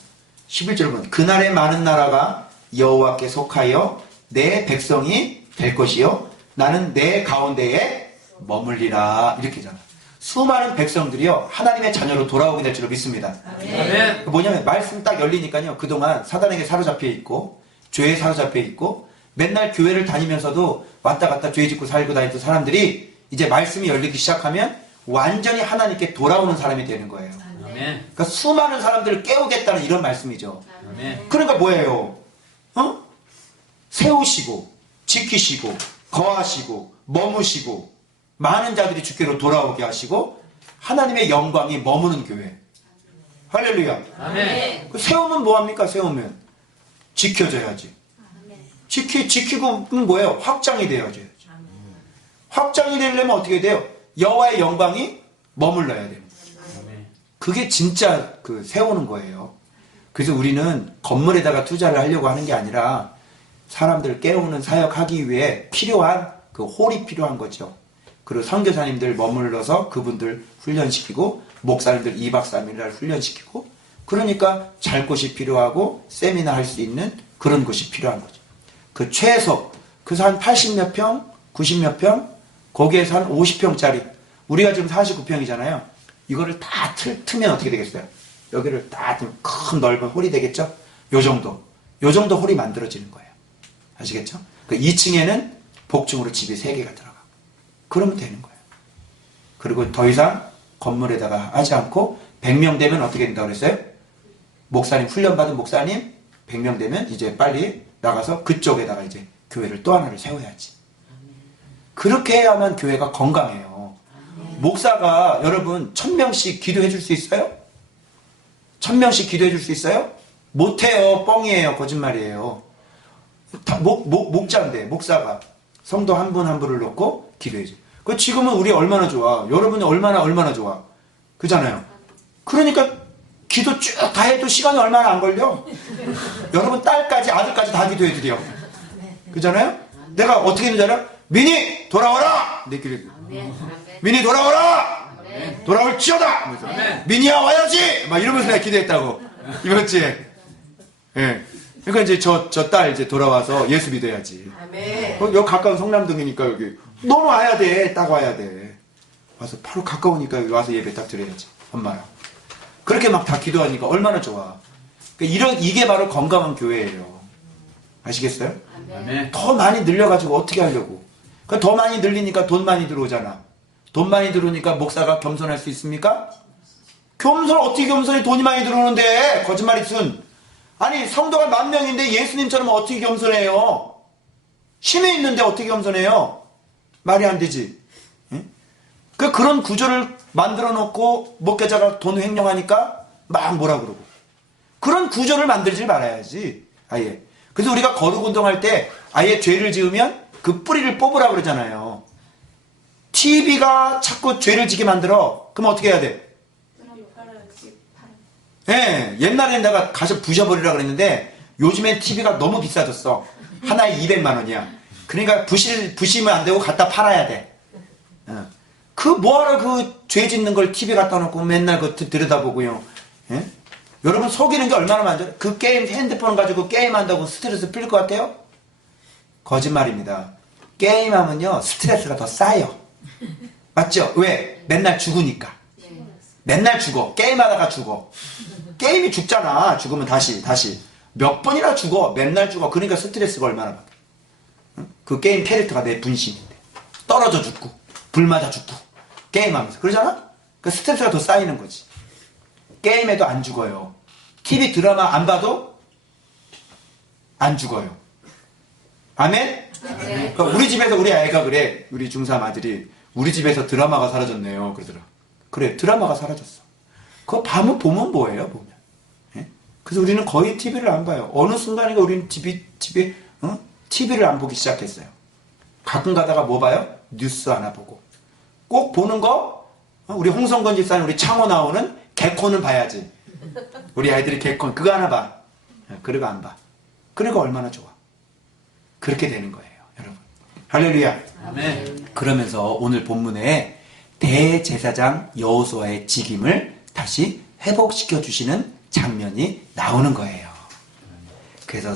11절 보면 그날에 많은 나라가 여호와께 속하여 내 백성이 될 것이요 나는 내 가운데에 머물리라 이렇게잖아. 수많은 백성들이요 하나님의 자녀로 돌아오게 될 줄로 믿습니다. 아멘. 뭐냐면 말씀 딱 열리니까요 그동안 사단에게 사로잡혀 있고 죄에 사로잡혀 있고 맨날 교회를 다니면서도 왔다 갔다 죄 짓고 살고 다니던 사람들이 이제 말씀이 열리기 시작하면 완전히 하나님께 돌아오는 사람이 되는 거예요. 아멘. 그러니까 수많은 사람들을 깨우겠다는 이런 말씀이죠. 아멘. 그러니까 뭐예요? 세우시고 지키시고 거하시고 머무시고 많은 자들이 주께로 돌아오게 하시고 하나님의 영광이 머무는 교회. 할렐루야. 아멘. 세우면 뭐합니까? 세우면 지켜져야지. 지키고 뭐예요? 확장이 되어야죠. 확장이 되려면 어떻게 돼요? 여호와의 영광이 머물러야 돼요. 그게 진짜 그 세우는 거예요. 그래서 우리는 건물에다가 투자를 하려고 하는 게 아니라 사람들을 깨우는 사역하기 위해 필요한 그 홀이 필요한 거죠. 그리고 선교사님들 머물러서 그분들 훈련시키고 목사님들 2박 3일날 훈련시키고 그러니까 잘 곳이 필요하고 세미나 할 수 있는 그런 곳이 필요한 거죠. 그 최소 그래서 한 80몇 평, 90몇 평 거기에서 한 50평짜리 우리가 지금 49평이잖아요. 이거를 다 트면 어떻게 되겠어요? 여기를 다 큰 넓은 홀이 되겠죠? 요 정도 홀이 만들어지는 거예요. 아시겠죠? 그 2층에는 복층으로 집이 3개가 들어가고 그러면 되는 거예요. 그리고 더 이상 건물에다가 하지 않고 100명 되면 어떻게 된다고 그랬어요? 목사님 훈련받은 목사님 100명 되면 이제 빨리 나가서 그쪽에다가 이제 교회를 또 하나를 세워야지. 그렇게 해야만 교회가 건강해요. 목사가 여러분 1000명씩 기도해 줄 수 있어요? 1000명씩 기도해 줄 수 있어요? 못해요. 뻥이에요. 거짓말이에요. 목자인데 목사가 성도 한 분 한 분을 놓고 기도해줘. 그 지금은 우리 얼마나 좋아. 여러분이 얼마나 좋아. 그잖아요. 그러니까 기도 쭉 다 해도 시간이 얼마나 안 걸려. 여러분 딸까지 아들까지 다 기도해 드려. 그잖아요. 내가 어떻게 했는지 알아? 민희 돌아와라. 내 길에 민희 돌아와라. 돌아올지어다. 민희야 와야지. 막 이러면서 내가 기도했다고. 이번 주에. 예. 그러니까 이제 저 딸 이제 돌아와서 예수 믿어야지. 여기 가까운 성남동이니까 여기 너무 와야 돼. 딱 와야 돼. 와서 바로 가까우니까 여기 와서 예배 딱 드려야지. 엄마랑. 그렇게 막 다 기도하니까 얼마나 좋아. 그러니까 이게 바로 건강한 교회예요. 아시겠어요? 아멘. 더 많이 늘려가지고 어떻게 하려고. 더 많이 늘리니까 돈 많이 들어오잖아. 돈 많이 들어오니까 목사가 겸손할 수 있습니까? 어떻게 겸손해? 돈이 많이 들어오는데 거짓말이 순. 아니 성도가 10,000명인데 예수님처럼 어떻게 겸손해요? 힘이 있는데 어떻게 겸손해요? 말이 안 되지. 응? 그런 구조를 만들어 놓고 목회자가 돈 횡령하니까 막 뭐라 그러고. 그런 구조를 만들지 말아야지. 아예. 그래서 우리가 거룩 운동할 때 아예 죄를 지으면 그 뿌리를 뽑으라 그러잖아요. TV가 자꾸 죄를 지게 만들어. 그럼 어떻게 해야 돼? 예, 옛날에 내가 가서 부셔버리라 그랬는데 요즘엔 TV가 너무 비싸졌어. 하나에 200만 원이야. 그러니까 부시면 안 되고 갖다 팔아야 돼. 그 뭐하러 그 죄 짓는 걸 TV 갖다 놓고 맨날 그 들여다보고요. 예? 여러분 속이는 게 얼마나 많죠? 그 게임 핸드폰 가지고 게임한다고 스트레스 풀릴 것 같아요? 거짓말입니다. 게임하면요 스트레스가 더 쌓여. 맞죠? 왜? 맨날 죽으니까. 맨날 죽어. 게임하다가 죽어. 게임이 죽잖아. 죽으면 다시 몇 번이나 죽어. 맨날 죽어. 그러니까 스트레스가 얼마나 받아. 응? 그 게임 캐릭터가 내 분신인데 떨어져 죽고 불 맞아 죽고 게임하면서 그러잖아? 그 스트레스가 더 쌓이는 거지. 게임에도 안 죽어요. TV 드라마 안 봐도 안 죽어요. 아멘? 그러니까 우리 집에서 우리 아이가 그래. 우리 중3 아들이 우리 집에서 드라마가 사라졌네요. 그러더라. 그래 드라마가 사라졌어. 그거 보면 뭐예요? 보면. 예? 그래서 우리는 거의 TV를 안 봐요. 어느 순간인가 우리는 집에 TV를 안 보기 시작했어요. 가끔 가다가 뭐 봐요? 뉴스 하나 보고. 꼭 보는 거 우리 홍성건 집사님 우리 창호 나오는 개콘은 봐야지. 우리 아이들이 개콘 그거 하나 봐. 그리고 안 봐. 그러니까 얼마나 좋아. 그렇게 되는 거예요. 여러분. 할렐루야. 아멘. 그러면서 오늘 본문에 대제사장 여호수아의 직임을 다시 회복시켜 주시는 장면이 나오는 거예요. 그래서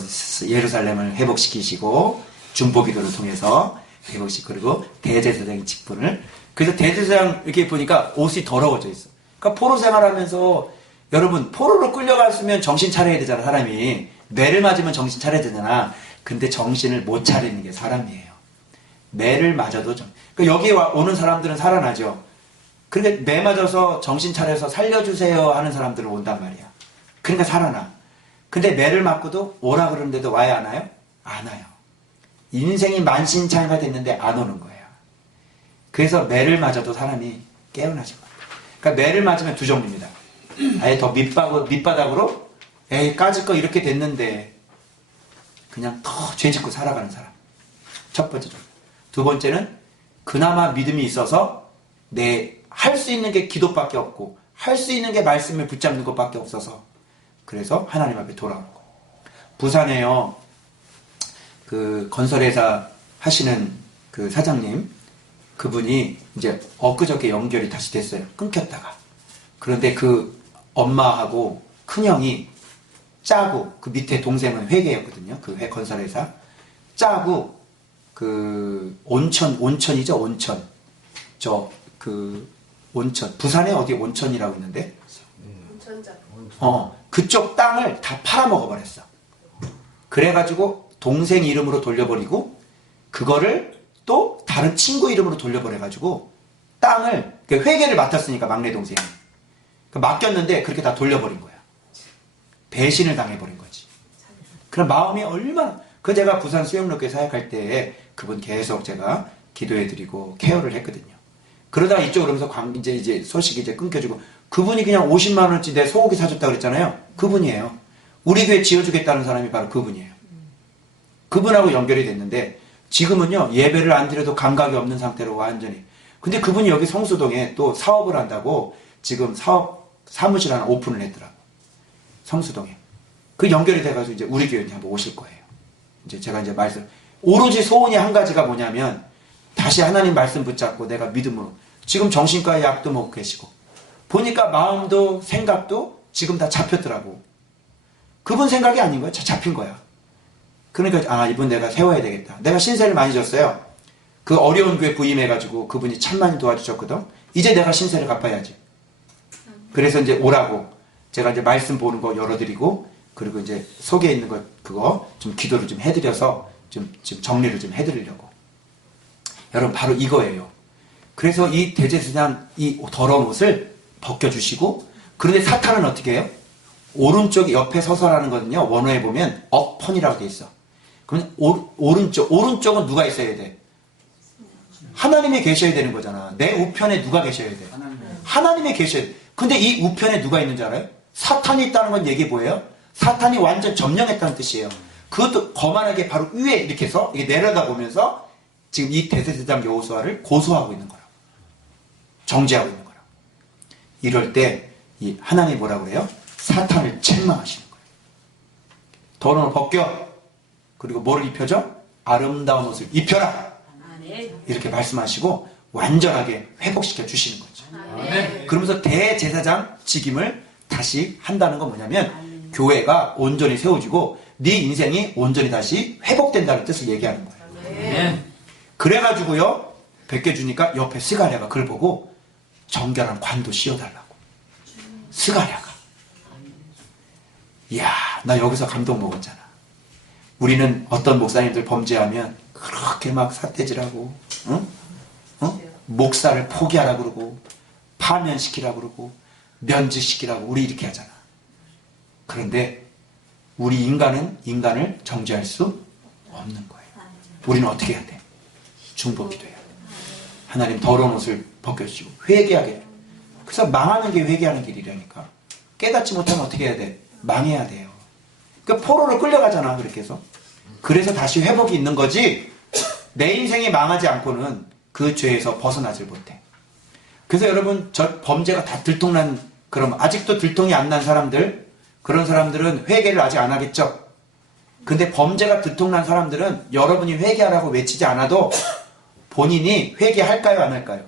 예루살렘을 회복시키시고 중보기도를 통해서 회복시키고 그리고 대제사장 직분을 그래서 대제사장 이렇게 보니까 옷이 더러워져 있어. 그러니까 포로 생활하면서 여러분 포로로 끌려갔으면 정신 차려야 되잖아 사람이. 매를 맞으면 정신 차려야 되잖아. 근데 정신을 못 차리는 게 사람이에요. 매를 맞아도 그러니까 여기 오는 사람들은 살아나죠. 그러니까 매 맞아서 정신 차려서 살려주세요 하는 들은 온단 말이야. 그러니까 살아나. 근데 매를 맞고도 오라 그러는데도 와야 안 와요? 안 와요. 인생이 만신창이가 됐는데 안 오는 거예요. 그래서 매를 맞아도 사람이 깨어나지 못해요. 그러니까 매를 맞으면 두 종류입니다. 아예 더 밑바닥으로 에이 까짓 거 이렇게 됐는데 그냥 더 죄짓고 살아가는 사람. 첫 번째 종류. 두 번째는 그나마 믿음이 있어서 할 수 있는 게 기도밖에 없고 할 수 있는 게 말씀을 붙잡는 것밖에 없어서 그래서 하나님 앞에 돌아오는 거예요. 부산에요. 그 건설회사 하시는 그 사장님 그분이 이제 엊그저께 연결이 다시 됐어요. 끊겼다가. 그런데 그 엄마하고 큰형이 짜고 그 밑에 동생은 회계였거든요. 그 건설회사 짜고 그 온천이죠. 온천. 온천. 부산에 어디 온천이라고 있는데 그쪽 땅을 다 팔아먹어버렸어. 그래가지고 동생 이름으로 돌려버리고 그거를 또 다른 친구 이름으로 돌려버려가지고 땅을 회계를 맡았으니까 막내 동생이 맡겼는데 그렇게 다 돌려버린 거야. 배신을 당해버린 거지. 그럼 마음이 얼마나 제가 부산 수영로교회 사역할 때 그분 계속 제가 기도해드리고 케어를 했거든요. 그러다가 이쪽으로 오면서 이제 소식이 이제 끊겨지고 그분이 그냥 50만 원어치 내 소고기 사줬다고 그랬잖아요. 그분이에요. 우리 교회 지어주겠다는 사람이 바로 그분이에요. 그분하고 연결이 됐는데 지금은요 예배를 안 드려도 감각이 없는 상태로 완전히. 근데 그분이 여기 성수동에 또 사업을 한다고 지금 사무실 하나 오픈을 했더라고. 성수동에. 그 연결이 돼가지고 이제 우리 교회에 한번 오실 거예요. 이제 제가 이제 오로지 소원이 한 가지가 뭐냐면 다시 하나님 말씀 붙잡고 내가 믿음으로 지금 정신과에 약도 먹고 계시고 보니까 마음도 생각도 지금 다 잡혔더라고. 그분 생각이 아닌 거야. 잡힌 거야. 그러니까 이분 내가 세워야 되겠다. 내가 신세를 많이 졌어요. 그 어려운 교회 부임해가지고 그분이 참 많이 도와주셨거든. 이제 내가 신세를 갚아야지. 그래서 이제 오라고 제가 이제 말씀 보는 거 열어드리고 그리고 이제 속에 있는 것 그거 좀 기도를 좀 해드려서 좀 정리를 좀 해드리려고. 여러분 바로 이거예요. 그래서 이 대제사장 이 더러운 옷을 벗겨주시고, 그런데 사탄은 어떻게 해요? 오른쪽 옆에 서서라는 거는요, 원어에 보면 upon이라고 돼 있어. 그러면 오른쪽은 누가 있어야 돼? 하나님이 계셔야 되는 거잖아. 내 우편에 누가 계셔야 돼? 하나님이 계셔야 돼. 근데 이 우편에 누가 있는 줄 알아요? 사탄이 있다는 건 얘기 뭐예요? 사탄이 완전 점령했다는 뜻이에요. 그것도 거만하게 바로 위에 이렇게 해서 이게 내려다보면서 지금 이 대제사장 여호수아를 고소하고 있는 거라고. 정죄하고 있는 거라고. 이럴 때 이 하나님이 뭐라고 그래요? 사탄을 책망하시는 거예요. 더러운 옷을 벗겨. 그리고 뭐를 입혀줘? 아름다운 옷을 입혀라. 이렇게 말씀하시고 완전하게 회복시켜 주시는 거죠. 그러면서 대제사장 직임을 다시 한다는 건 뭐냐면 교회가 온전히 세워지고 네 인생이 온전히 다시 회복된다는 뜻을 얘기하는 거예요. 그래가지고요, 벗겨주니까 옆에 스가랴가 그걸 보고 정결한 관도 씌워달라고. 스가랴가. 이야, 나 여기서 감동 먹었잖아. 우리는 어떤 목사님들 범죄하면 그렇게 막 삿대질하고, 응? 목사를 포기하라 그러고, 파면시키라 그러고, 면직시키라고 우리 이렇게 하잖아. 그런데 우리 인간은 인간을 정죄할 수 없는 거예요. 우리는 어떻게 해야 돼? 중보기도해요. 하나님 더러운 옷을 벗겨주시고 회개하게 해요. 그래서 망하는 게 회개하는 길이라니까. 깨닫지 못하면 어떻게 해야 돼? 망해야 돼요. 그러니까 포로로 끌려가잖아. 그렇게 해서. 그래서 다시 회복이 있는 거지, 내 인생이 망하지 않고는 그 죄에서 벗어나질 못해. 그래서 여러분, 저 범죄가 다 들통난, 그럼 아직도 들통이 안 난 사람들, 그런 사람들은 회개를 아직 안 하겠죠. 근데 범죄가 들통난 사람들은 여러분이 회개하라고 외치지 않아도 본인이 회개할까요, 안 할까요?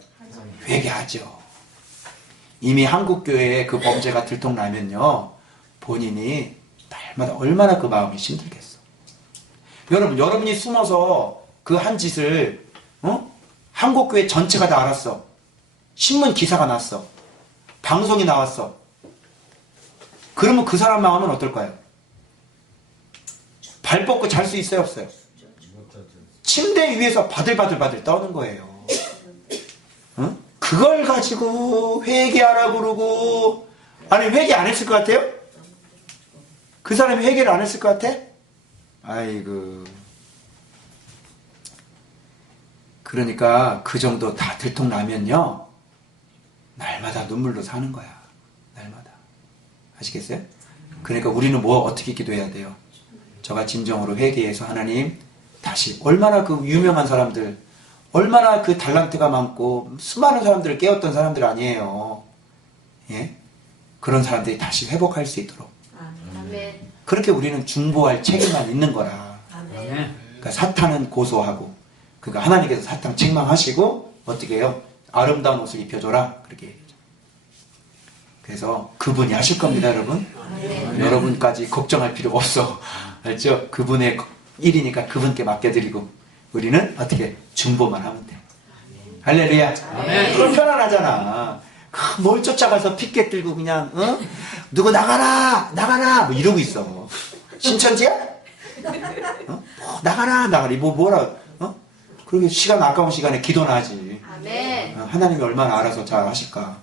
회개하죠. 이미 한국교회에 그 범죄가 들통나면요, 본인이 날마다 얼마나 그 마음이 힘들겠어. 여러분이 숨어서 그 한 짓을 한국교회 전체가 다 알았어. 신문 기사가 났어. 방송이 나왔어. 그러면 그 사람 마음은 어떨까요? 발 뻗고 잘 수 있어요, 없어요? 침대 위에서 바들바들 떠는 거예요. 응? 그걸 가지고 회개하라 그러고, 아니 회개 안 했을 것 같아요? 그 사람이 회개를 안 했을 것 같아? 아이고. 그러니까 그 정도 다 들통나면요, 날마다 눈물로 사는 거야. 날마다. 아시겠어요? 그러니까 우리는 뭐 어떻게 기도해야 돼요? 저가 진정으로 회개해서 하나님, 다시 얼마나 그 유명한 사람들, 얼마나 그 달란트가 많고 수많은 사람들을 깨웠던 사람들 아니에요. 예? 그런 사람들이 다시 회복할 수 있도록. 아멘. 그렇게 우리는 중보할 책임만 있는 거라. 아멘. 그러니까 사탄은 고소하고, 그러니까 하나님께서 사탄 책망하시고 어떻게 해요? 아름다운 옷을 입혀줘라. 그렇게 얘기하죠. 그래서 그분이 하실 겁니다, 여러분. 여러분까지 걱정할 필요가 없어. 알죠? 그분의 일이니까 그분께 맡겨드리고 우리는 어떻게 중보만 하면 돼. 할렐루야. 그럼 편안하잖아. 뭘 쫓아가서 피켓 들고 그냥 누구 나가라 뭐 이러고 있어. 신천지야? 나가라 뭐라. 그렇게 시간 아까운 시간에 기도나 하지. 아멘. 하나님이 얼마나 알아서 잘 하실까.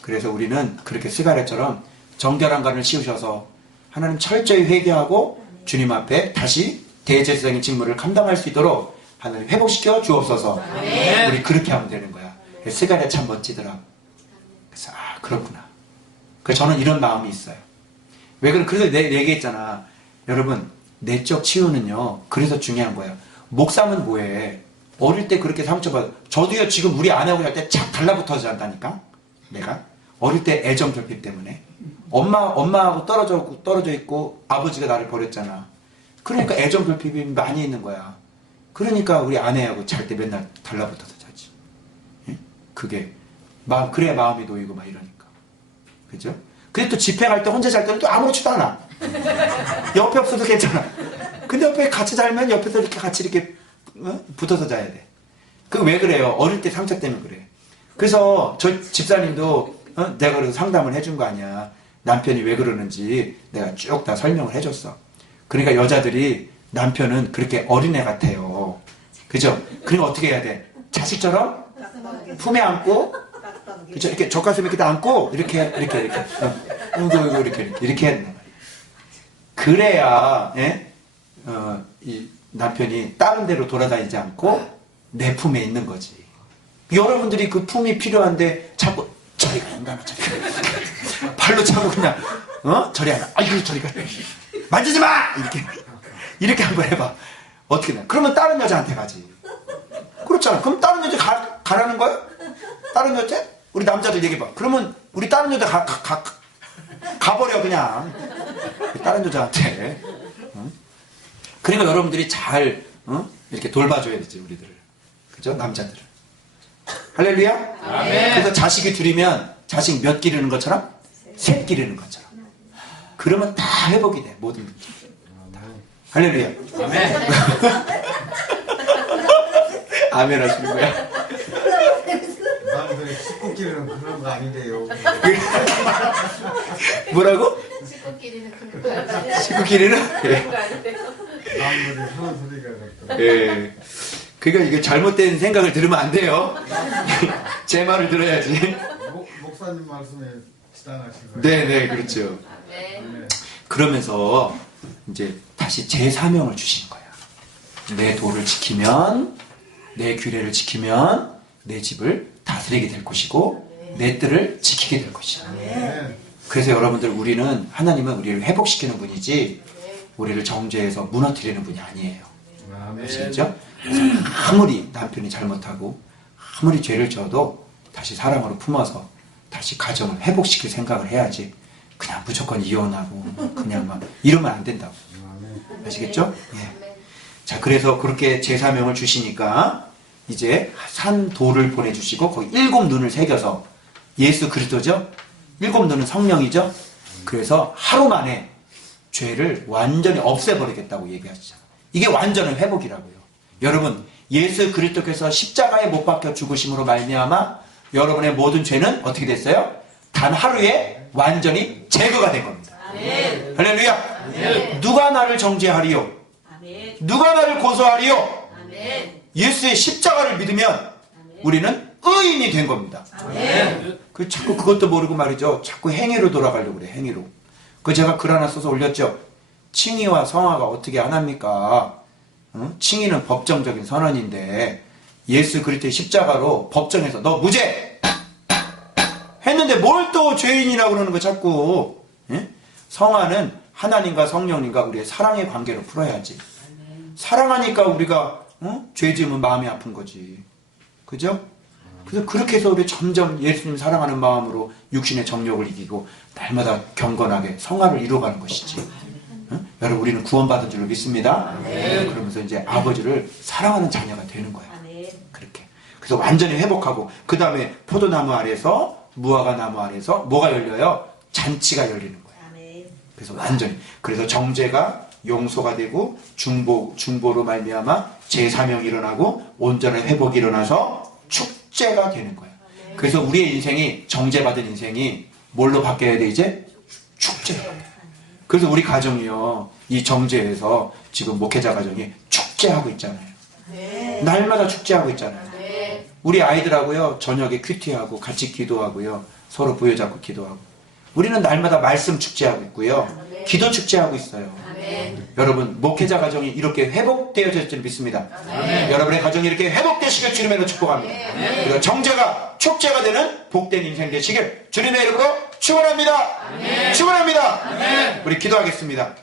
그래서 우리는 그렇게 스가랴처럼 정결한 간을 씌우셔서 하나님 철저히 회개하고 주님 앞에 다시 대제사장의 직무를 감당할 수 있도록 하나님 회복시켜 주옵소서. 아멘. 우리 그렇게 하면 되는 거야. 스가랴 참 멋지더라. 그래서 그렇구나. 그래서 저는 이런 마음이 있어요. 왜 그래서 내 얘기했잖아. 여러분, 내적 치유는요, 그래서 중요한 거예요. 목사면 뭐해? 어릴 때 그렇게 상처받아. 저도요, 지금 우리 아내하고 잘 때 착 달라붙어서 잔다니까? 내가? 어릴 때 애정 결핍 때문에. 엄마하고 떨어져 있고, 아버지가 나를 버렸잖아. 그러니까 애정 결핍이 많이 있는 거야. 그러니까 우리 아내하고 잘 때 맨날 달라붙어서 자지. 예? 그게, 그래야 마음이 놓이고 막 이러니까. 그죠? 근데 또 집회 갈 때 혼자 잘 때는 또 아무렇지도 않아. 옆에 없어도 괜찮아. 근데 옆에 같이 자면 옆에서 이렇게 같이 이렇게 붙어서 자야 돼. 그 왜 그래요? 어릴 때 상처 때문에 그래. 그래서 저 집사님도 내가 그래서 상담을 해준 거 아니야. 남편이 왜 그러는지 내가 쭉 다 설명을 해줬어. 그러니까 여자들이 남편은 그렇게 어린애 같아요. 그죠? 그러니까 어떻게 해야 돼? 자식처럼 품에 안고, 그죠? 이렇게 젖가슴에 이렇게 안고, 이렇게. 이렇게 해야 된단 말이에요. 그래야, 예? 이 남편이 다른 데로 돌아다니지 않고 내 품에 있는 거지. 여러분들이 그 품이 필요한데 자꾸 저리가 인간아 저리가 발로 차고 그냥 저리 하나 아이고 저리가 만지지 마 이렇게 한번 해봐. 어떻게 돼? 그러면 다른 여자한테 가지. 그렇잖아. 그럼 다른 여자 가라는 거야? 다른 여자? 우리 남자들 얘기해봐. 그러면 우리 다른 여자 가버려 그냥. 다른 여자한테. 그러니까 여러분들이 잘 이렇게 돌봐줘야 되지 우리들을. 그죠? 남자들을. 할렐루야? 아멘. 그래서 자식이 둘이면 자식 몇 기르는 것처럼? 셋 기르는 것처럼. 그러면 다 회복이 돼. 모든 문제. 할렐루야. 아멘. 아멘 하시는 거야? 남들이 식구 기르는 그런 거 아닌데요. 뭐라고? 식구끼리는 그런 거 아니에요? 식구끼리는? 예. 남들이 하는 소리가 같다. 예. 그러니까 이게 잘못된 생각을 들으면 안 돼요. 제 말을 들어야지. 목사님 말씀에 지당하신 거예요. 네네, 그렇죠. 네. 네. 그러면서 이제 다시 제 사명을 주시는 거야. 내 도를 지키면, 내 규례를 지키면 내 집을 다스리게 될 것이고 내 뜰을 지키게 될 것이야. 네. 그래서 여러분들 우리는 하나님은 우리를 회복시키는 분이지 우리를 정죄해서 무너뜨리는 분이 아니에요. 아멘. 아시겠죠? 그래서 아무리 남편이 잘못하고 아무리 죄를 져도 다시 사랑으로 품어서 다시 가정을 회복시킬 생각을 해야지 그냥 무조건 이혼하고 그냥 막 이러면 안 된다고. 아멘. 아시겠죠? 예. 자, 그래서 그렇게 제사명을 주시니까 이제 산 돌을 보내주시고 거기 7눈을 새겨서 예수 그리스도죠? 7눈은 성령이죠? 그래서 하루 만에 죄를 완전히 없애버리겠다고 얘기하시죠. 이게 완전한 회복이라고요. 여러분, 예수 그리스도께서 십자가에 못 박혀 죽으심으로 말미암아 여러분의 모든 죄는 어떻게 됐어요? 단 하루에 완전히 제거가 된 겁니다. 아멘. 할렐루야! 아멘. 누가 나를 정죄하리요? 아멘. 누가 나를 고소하리요? 아멘. 예수의 십자가를 믿으면 우리는 의인이 된 겁니다. 아멘. 그 자꾸 그것도 모르고 말이죠. 자꾸 행위로 돌아가려고 그래. 행위로. 그 제가 글 하나 써서 올렸죠. 칭의와 성화가 어떻게 안 합니까? 칭의는 법정적인 선언인데 예수 그리스도의 십자가로 법정에서 너 무죄 했는데 뭘 또 죄인이라고 그러는 거 자꾸. 예? 성화는 하나님과 성령님과 우리의 사랑의 관계로 풀어야지. 사랑하니까 우리가 죄 지으면 마음이 아픈 거지. 그죠? 그래서 그렇게 해서 우리 점점 예수님 사랑하는 마음으로 육신의 정욕을 이기고 날마다 경건하게 성화를 이루어가는 것이지. 응? 여러분 우리는 구원받은 줄로 믿습니다. 그러면서 이제 아버지를 사랑하는 자녀가 되는 거야. 그렇게. 그래서 완전히 회복하고 그 다음에 포도나무 아래서 무화과 나무 아래서 뭐가 열려요? 잔치가 열리는 거야. 그래서 완전히. 그래서 정죄가 용서가 되고 중보로 말미암아 제사명이 일어나고 온전한 회복이 일어나서 축제가 되는 거야. 그래서 우리의 인생이 정죄받은 인생이 뭘로 바뀌어야 돼 이제? 축제로 바뀌어요. 그래서 우리 가정이요 이 정죄에서 지금 목회자 가정이 축제하고 있잖아요. 날마다 축제하고 있잖아요. 우리 아이들하고요 저녁에 큐티하고 같이 기도하고요 서로 부여잡고 기도하고 우리는 날마다 말씀 축제하고 있고요 기도 축제하고 있어요. 여러분 목회자 가정이 이렇게 회복되어질 줄 믿습니다. 여러분의 가정이 이렇게 회복되시길 주님으로 축복합니다. 그리고 정죄가 축제가 되는 복된 인생 되시길 주님의 이름으로 축원합니다. 축원합니다. 우리 기도하겠습니다.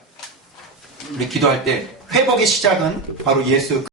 우리 기도할 때 회복의 시작은 바로 예수